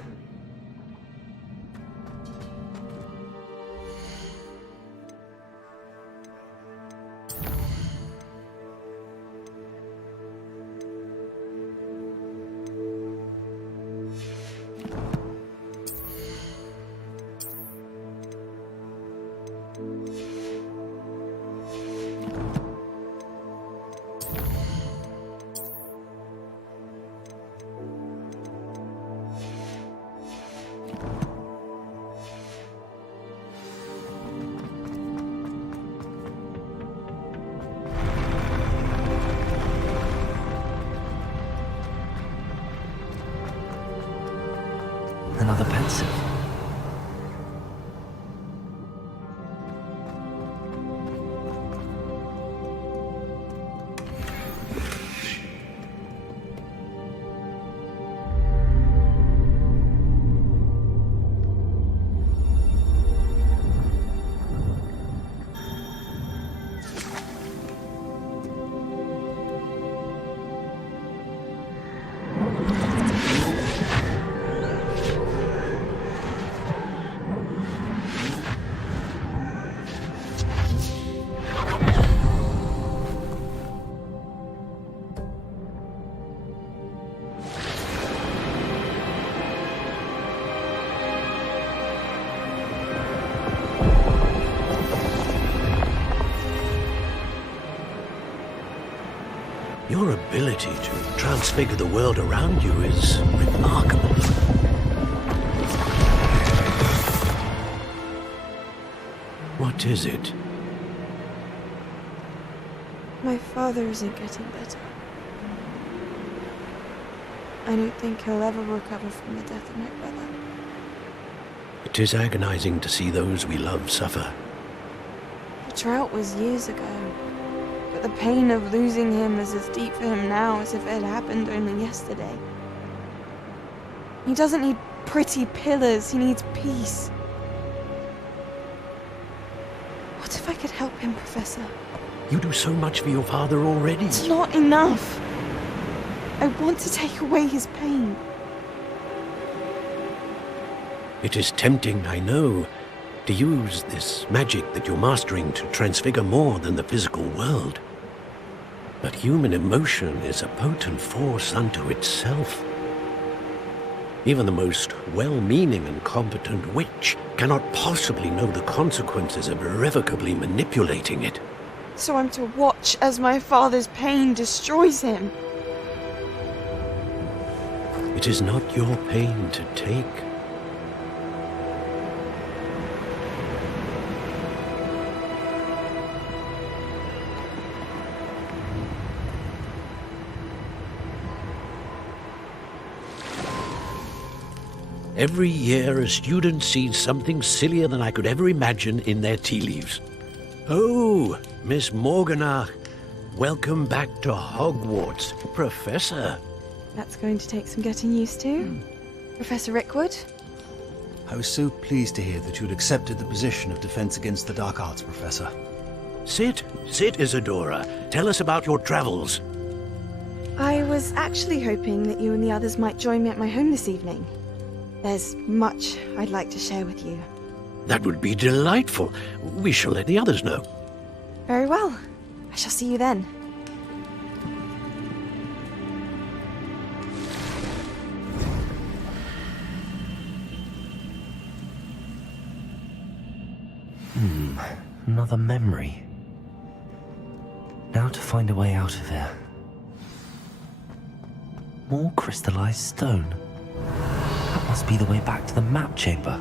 Another pencil. Your ability to transfigure the world around you is remarkable. What is it? My father isn't getting better. I don't think he'll ever recover from the death of my brother. It is agonizing to see those we love suffer. The drought was years ago, but the pain of losing him is as deep for him now as if it had happened only yesterday. He doesn't need pretty pillars, he needs peace. What if I could help him, Professor? You do so much for your father already. It's not enough. I want to take away his pain. It is tempting, I know, to use this magic that you're mastering to transfigure more than the physical world. But human emotion is a potent force unto itself. Even the most well-meaning and competent witch cannot possibly know the consequences of irrevocably manipulating it. So I'm to watch as my father's pain destroys him. It is not your pain to take. Every year, a student sees something sillier than I could ever imagine in their tea leaves. Oh, Miss Morganach, welcome back to Hogwarts, Professor. That's going to take some getting used to. Professor Rickwood? I was so pleased to hear that you'd accepted the position of Defense Against the Dark Arts, Professor. Sit, Isadora. Tell us about your travels. I was actually hoping that you and the others might join me at my home this evening. There's much I'd like to share with you. That would be delightful. We shall let the others know. Very well. I shall see you then. another memory. Now to find a way out of here. More crystallized stone. That must be the way back to the map chamber.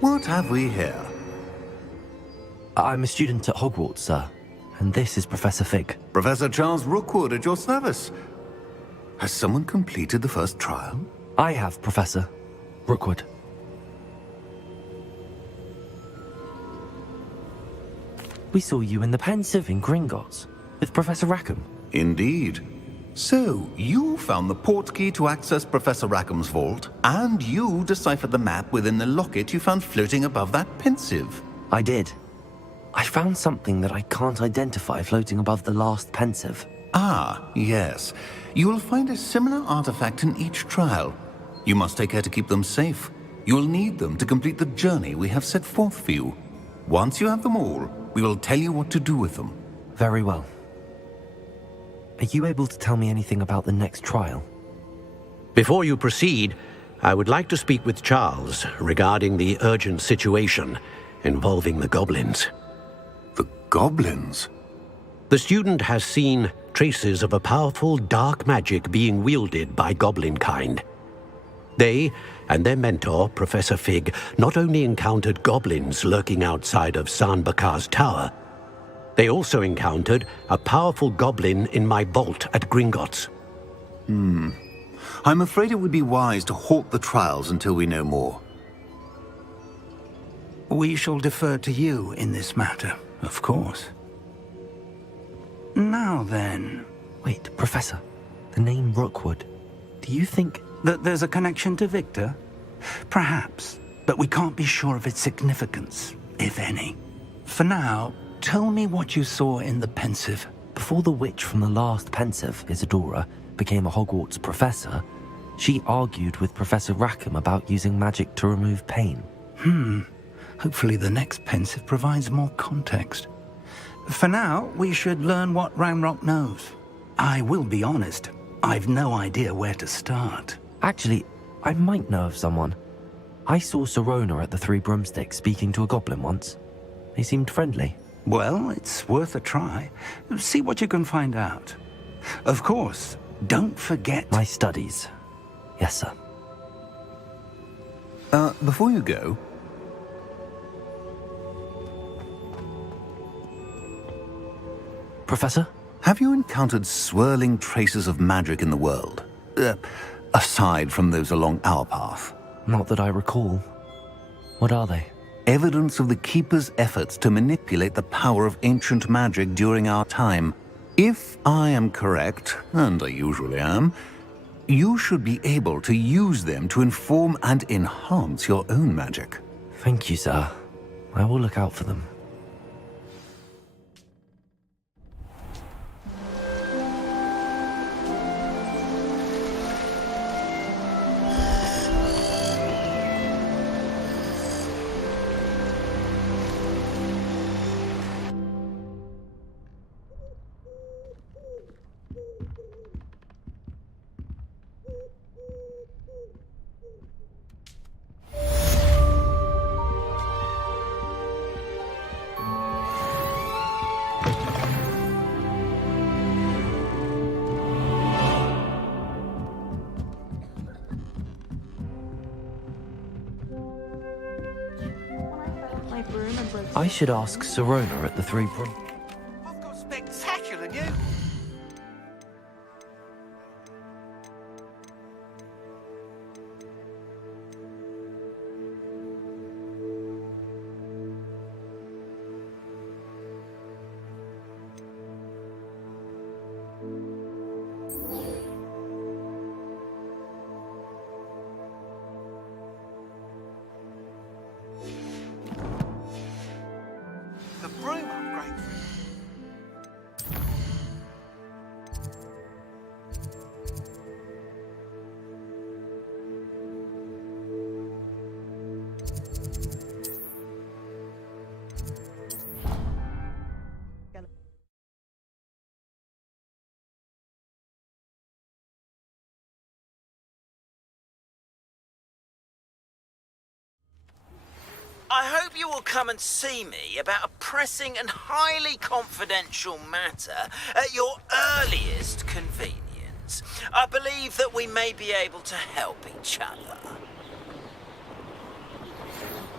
What have we here? I'm a student at Hogwarts, sir. And this is Professor Fig. Professor Charles Rookwood at your service. Has someone completed the first trial? I have, Professor Rookwood. We saw you in the Pensive in Gringotts with Professor Rackham. Indeed. So, you found the portkey to access Professor Rackham's vault, and you deciphered the map within the locket you found floating above that Pensive. I did. I found something that I can't identify floating above the last Pensive. Ah, yes. You will find a similar artifact in each trial. You must take care to keep them safe. You will need them to complete the journey we have set forth for you. Once you have them all, we will tell you what to do with them. Very well. Are you able to tell me anything about the next trial? Before you proceed, I would like to speak with Charles regarding the urgent situation involving the goblins. The goblins? The student has seen traces of a powerful dark magic being wielded by goblin kind. They and their mentor, Professor Fig, not only encountered goblins lurking outside of San Bakar's tower, they also encountered a powerful goblin in my vault at Gringotts. I'm afraid it would be wise to halt the trials until we know more. We shall defer to you in this matter, of course. Now then... Wait, Professor. The name Rookwood. Do you think... that there's a connection to Victor? Perhaps, but we can't be sure of its significance, if any. For now, tell me what you saw in the Pensive. Before the witch from the last Pensive, Isadora, became a Hogwarts professor, she argued with Professor Rackham about using magic to remove pain. Hopefully the next Pensive provides more context. For now, we should learn what Ranrock knows. I will be honest, I've no idea where to start. Actually, I might know of someone. I saw Sirona at the Three Broomsticks speaking to a goblin once. They seemed friendly. Well, it's worth a try. See what you can find out. Of course, don't forget... my studies. Yes, sir. Before you go... Professor? Have you encountered swirling traces of magic in the world? Aside from those along our path? Not that I recall. What are they? Evidence of the Keeper's efforts to manipulate the power of ancient magic during our time. If I am correct, and I usually am, you should be able to use them to inform and enhance your own magic. Thank you, sir. I will look out for them. I should ask Sirona at the Three Broomsticks. I've got spectacular news. The broom upgrade. I hope you will come and see me about a pressing and highly confidential matter at your earliest convenience. I believe that we may be able to help each other.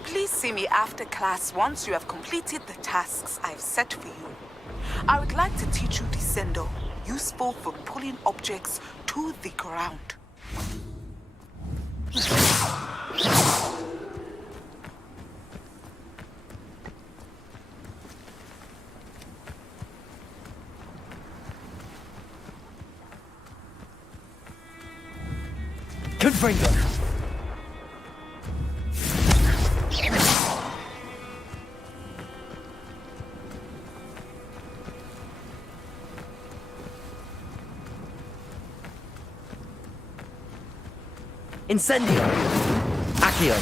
Please see me after class once you have completed the tasks I've set for you. I would like to teach you Descendo, useful for pulling objects to the ground. Confringo! Incendio! Accio!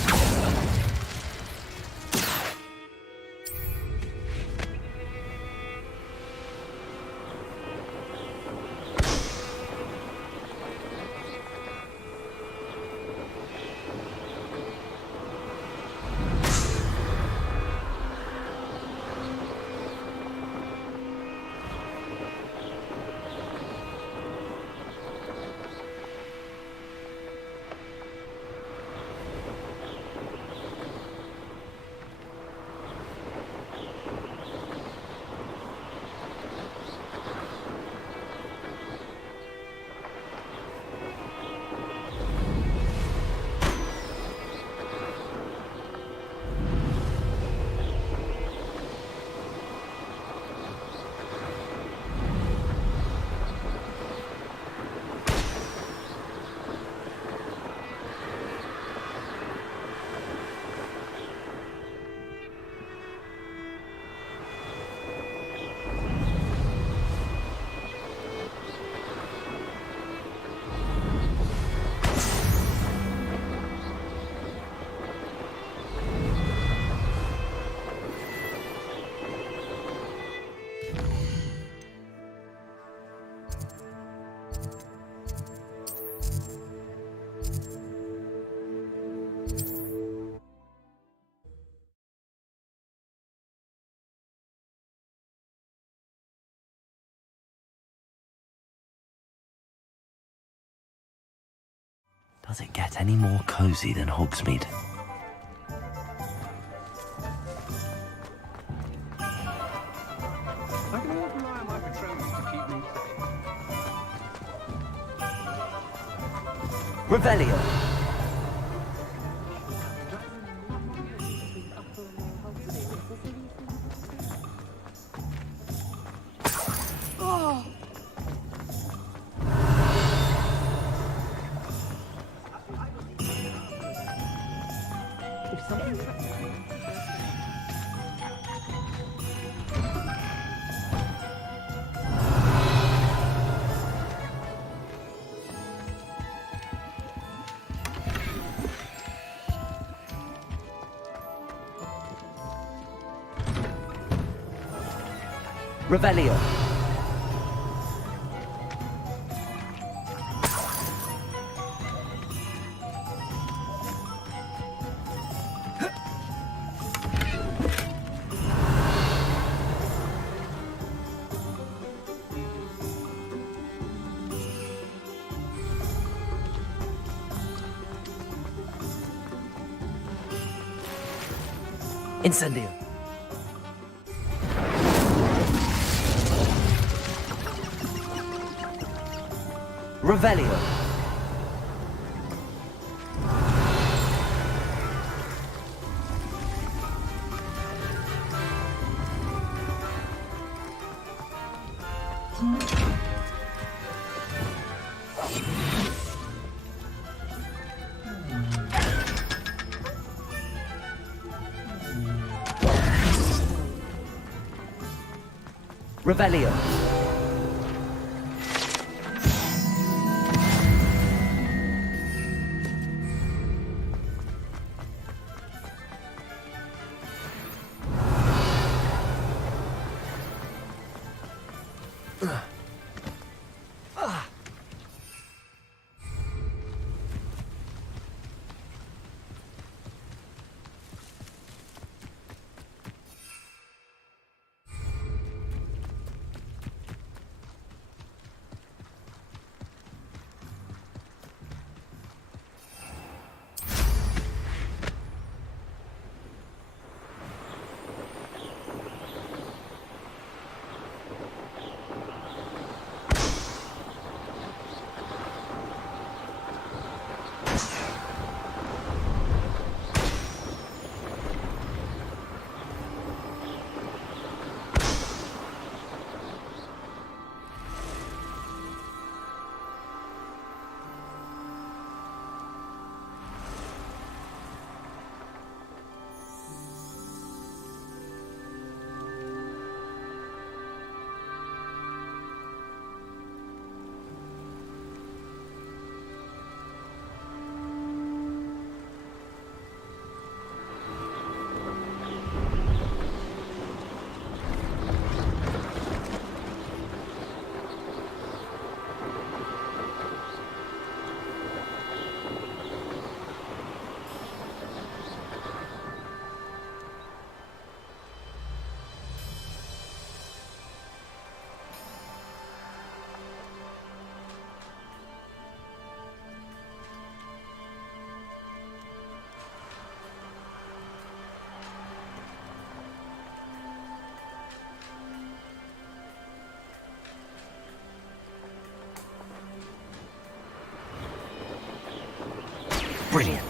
Does it get any more cozy than Hogsmeade? I can always rely on my patrons to keep me safe. Revelio! Oh. Revelio! Incendio! Revelio! Revelio! Brilliant.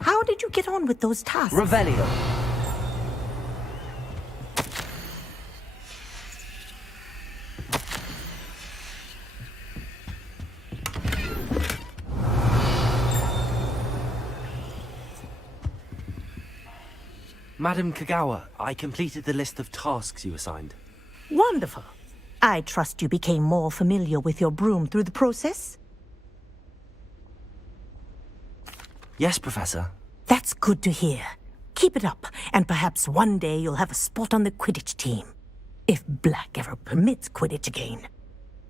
How did you get on with those tasks? Revelio. Madam Kagawa, I completed the list of tasks you assigned. Wonderful. I trust you became more familiar with your broom through the process? Yes, Professor. That's good to hear. Keep it up, and perhaps one day you'll have a spot on the Quidditch team. If Black ever permits Quidditch again.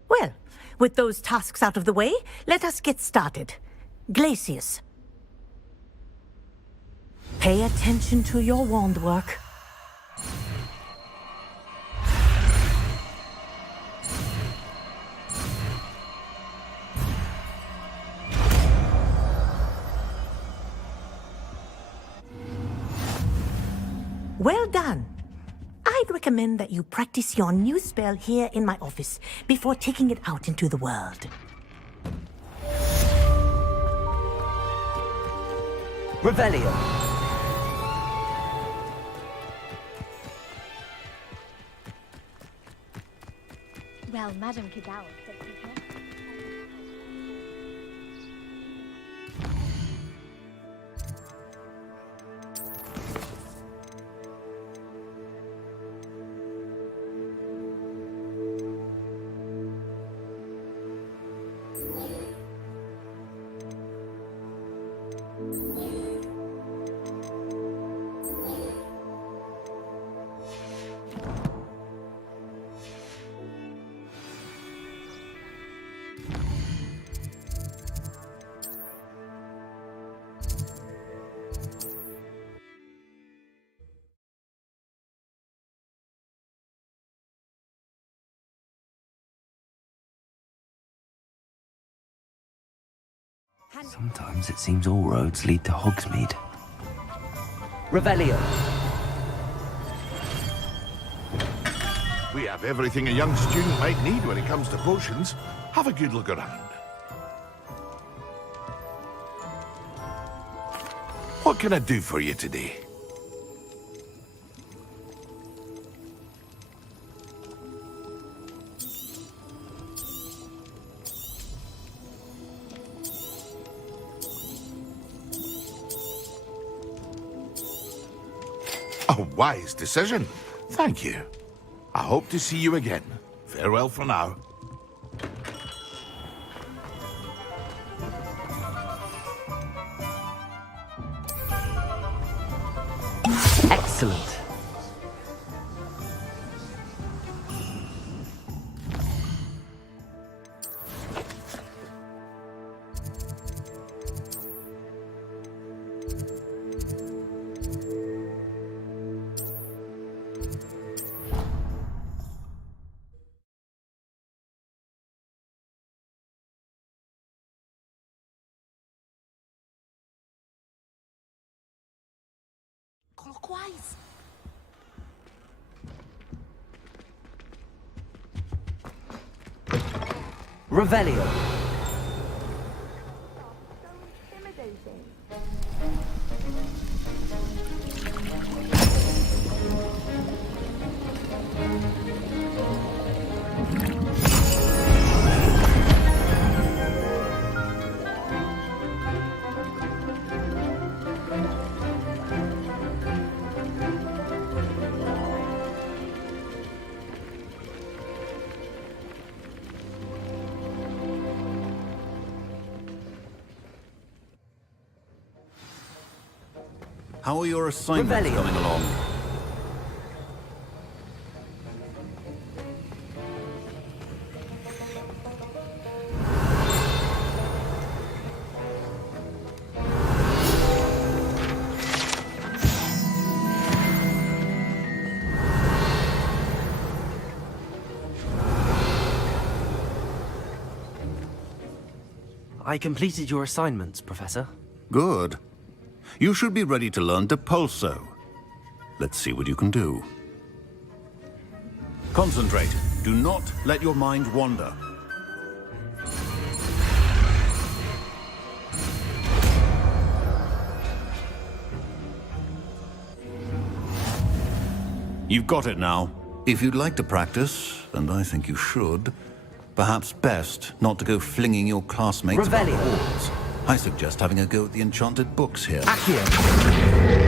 Well, with those tasks out of the way, let us get started. Glacius. Pay attention to your wand work. Well done. I'd recommend that you practice your new spell here in my office before taking it out into the world. Revelio. Well, Madam Kagawa said she'd not. Sometimes it seems all roads lead to Hogsmeade. Revelio. We have everything a young student might need when it comes to potions. Have a good look around. What can I do for you today? A wise decision. Thank you. I hope to see you again. Farewell for now. Excellent. Clockwise. Revelio. How are your assignments coming along? I completed your assignments, Professor. Good. You should be ready to learn Depulso. Let's see what you can do. Concentrate. Do not let your mind wander. You've got it now. If you'd like to practice, and I think you should, perhaps best not to go flinging your classmates about the halls. I suggest having a go at the enchanted books here. Accio!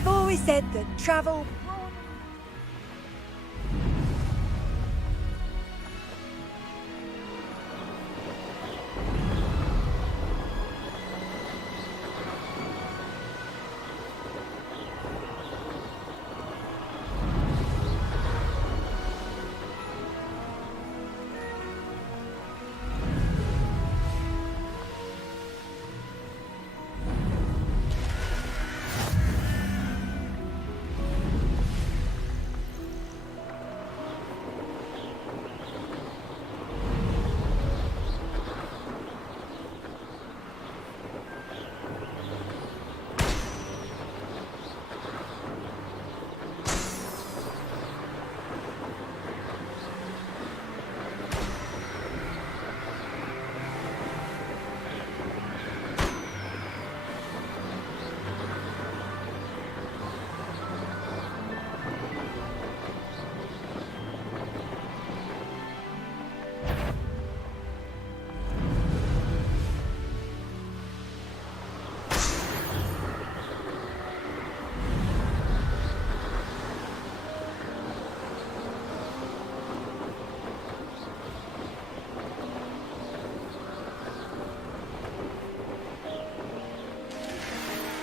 I've always said that travel...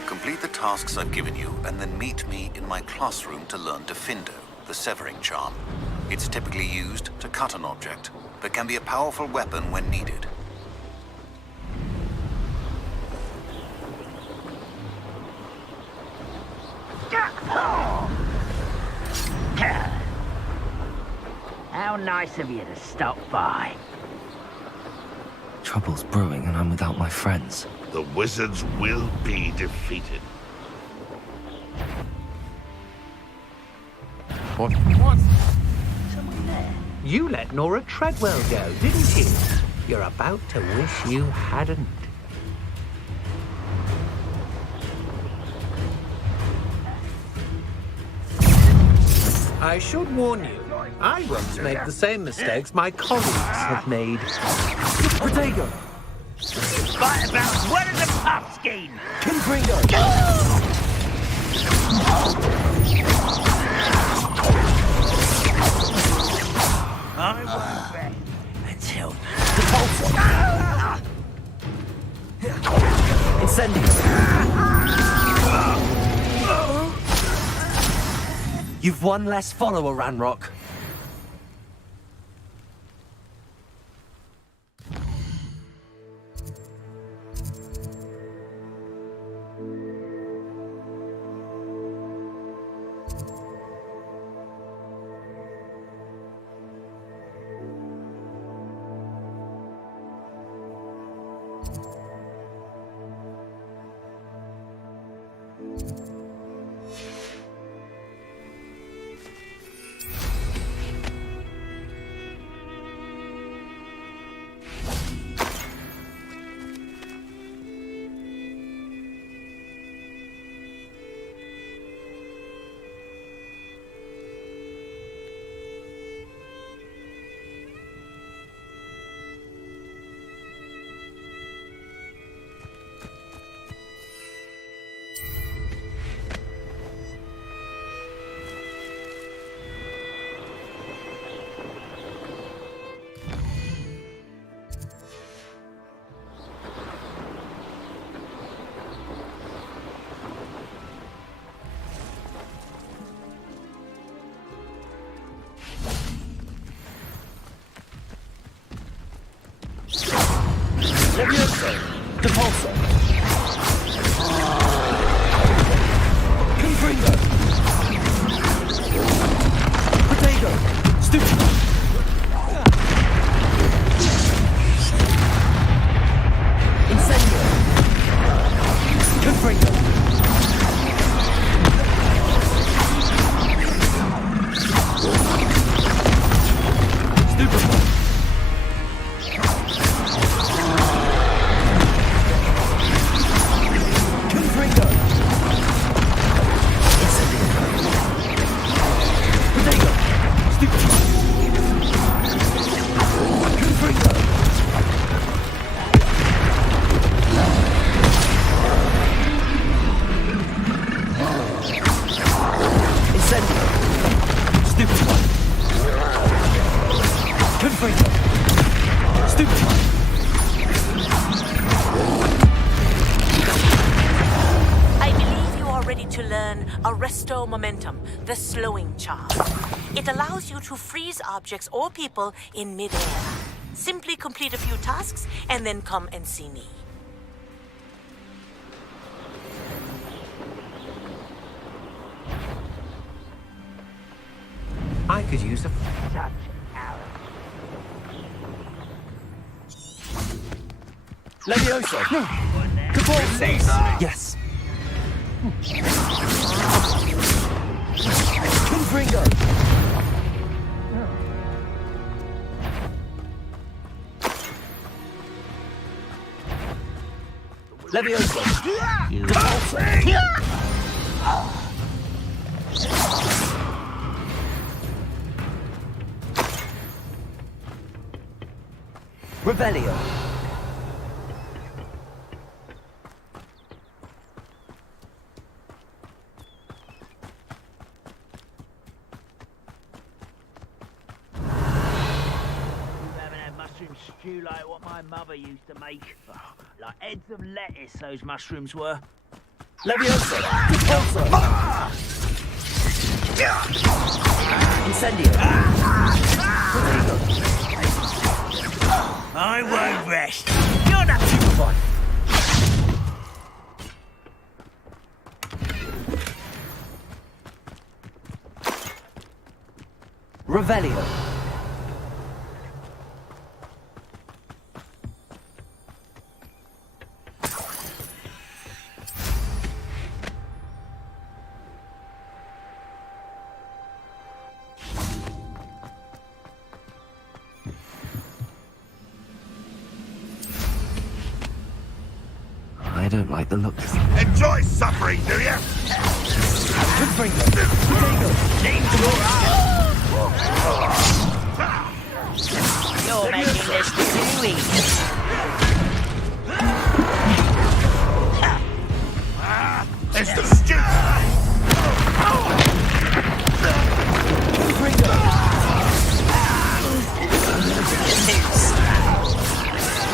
Complete the tasks I've given you, and then meet me in my classroom to learn Defindo, the severing charm. It's typically used to cut an object, but can be a powerful weapon when needed. How nice of you to stop by. Trouble's brewing and I'm without my friends. The wizards will be defeated. What? Someone there. You let Nora Treadwell go, didn't you? You're about to wish you hadn't. I should warn you, I won't make the same mistakes my colleagues have made. Protego! Fight about one of the pop scheme! Confringo! I won't bet until... Incendio! You've one less follower, Ranrock. Levioso! Depulso! Confringo! Protego! Stupido! Incendio! Confringo! Stupido! Resto Momentum, the slowing charm. It allows you to freeze objects or people in midair. Simply complete a few tasks and then come and see me. I could use a... Such Levioso! Caporce! Yes! Confringo! Levioso! Caporce! Revelio! mushroom stew like what my mother used to make. Oh, like heads of lettuce, those mushrooms were. Levioso! Repulso! Incendio! I won't rest. You're not super one. Revelio! I don't like the look. Enjoy suffering, do you? You're making this too easy. It's the stew!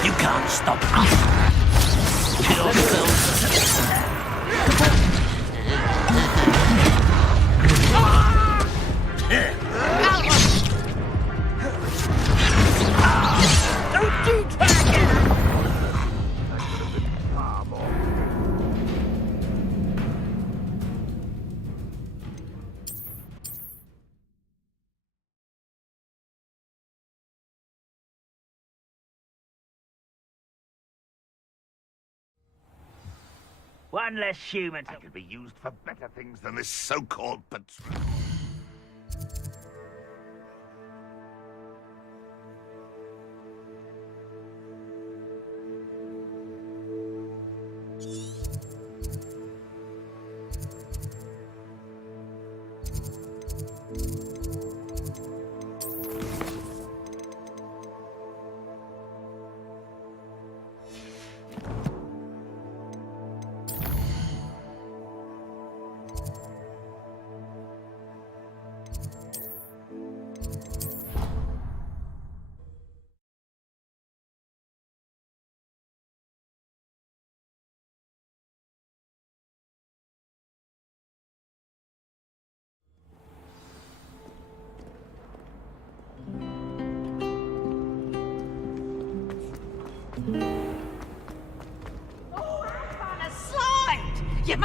You can't stop one less human. I could be used for better things than this so-called patrol.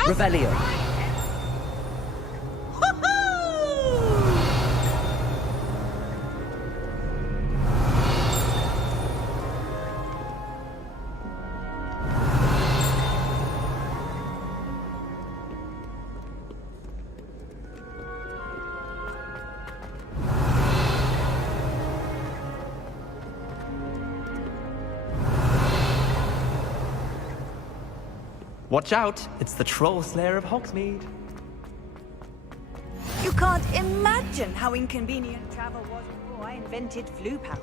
Revelio! Watch out! It's the Troll Slayer of Hogsmeade. You can't imagine how inconvenient travel was before I invented flu powder.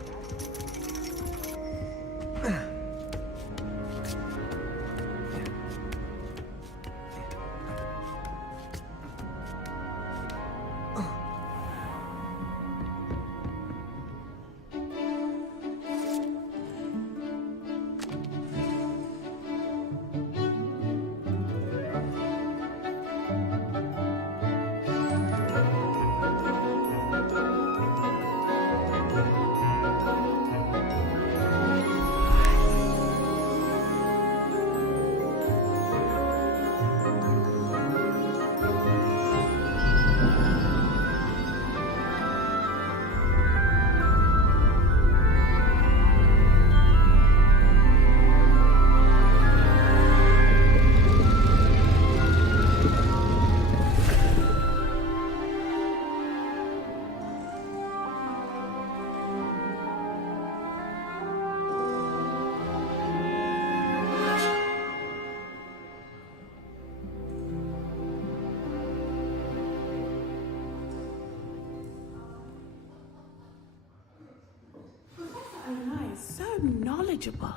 knowledgeable.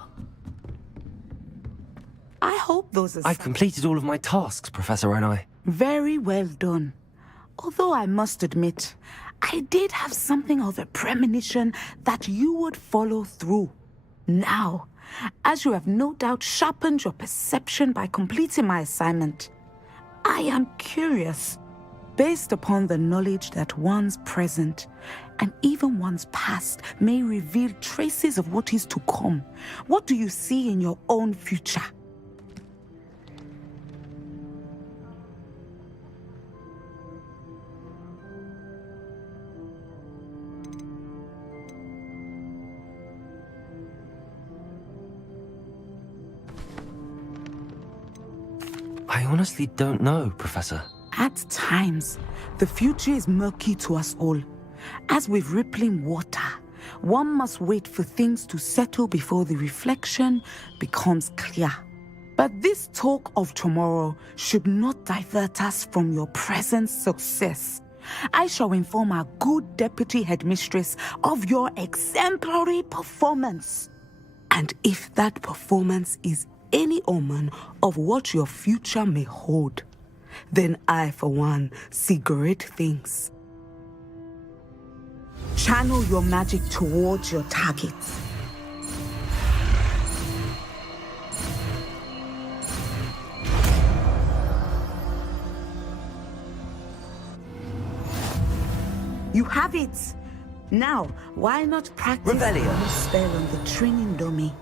I hope those are... I've completed all of my tasks, Professor Onai. Very well done. Although I must admit, I did have something of a premonition that you would follow through. Now, as you have no doubt sharpened your perception by completing my assignment, I am curious, based upon the knowledge that one's present and even one's past may reveal traces of what is to come. What do you see in your own future? I honestly don't know, Professor. At times, the future is murky to us all. As with rippling water, one must wait for things to settle before the reflection becomes clear. But this talk of tomorrow should not divert us from your present success. I shall inform our good deputy headmistress of your exemplary performance. And if that performance is any omen of what your future may hold, then I, for one, see great things. Channel your magic towards your targets. You have it! Now, why not practice the spell on the training dummy?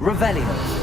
Revelio.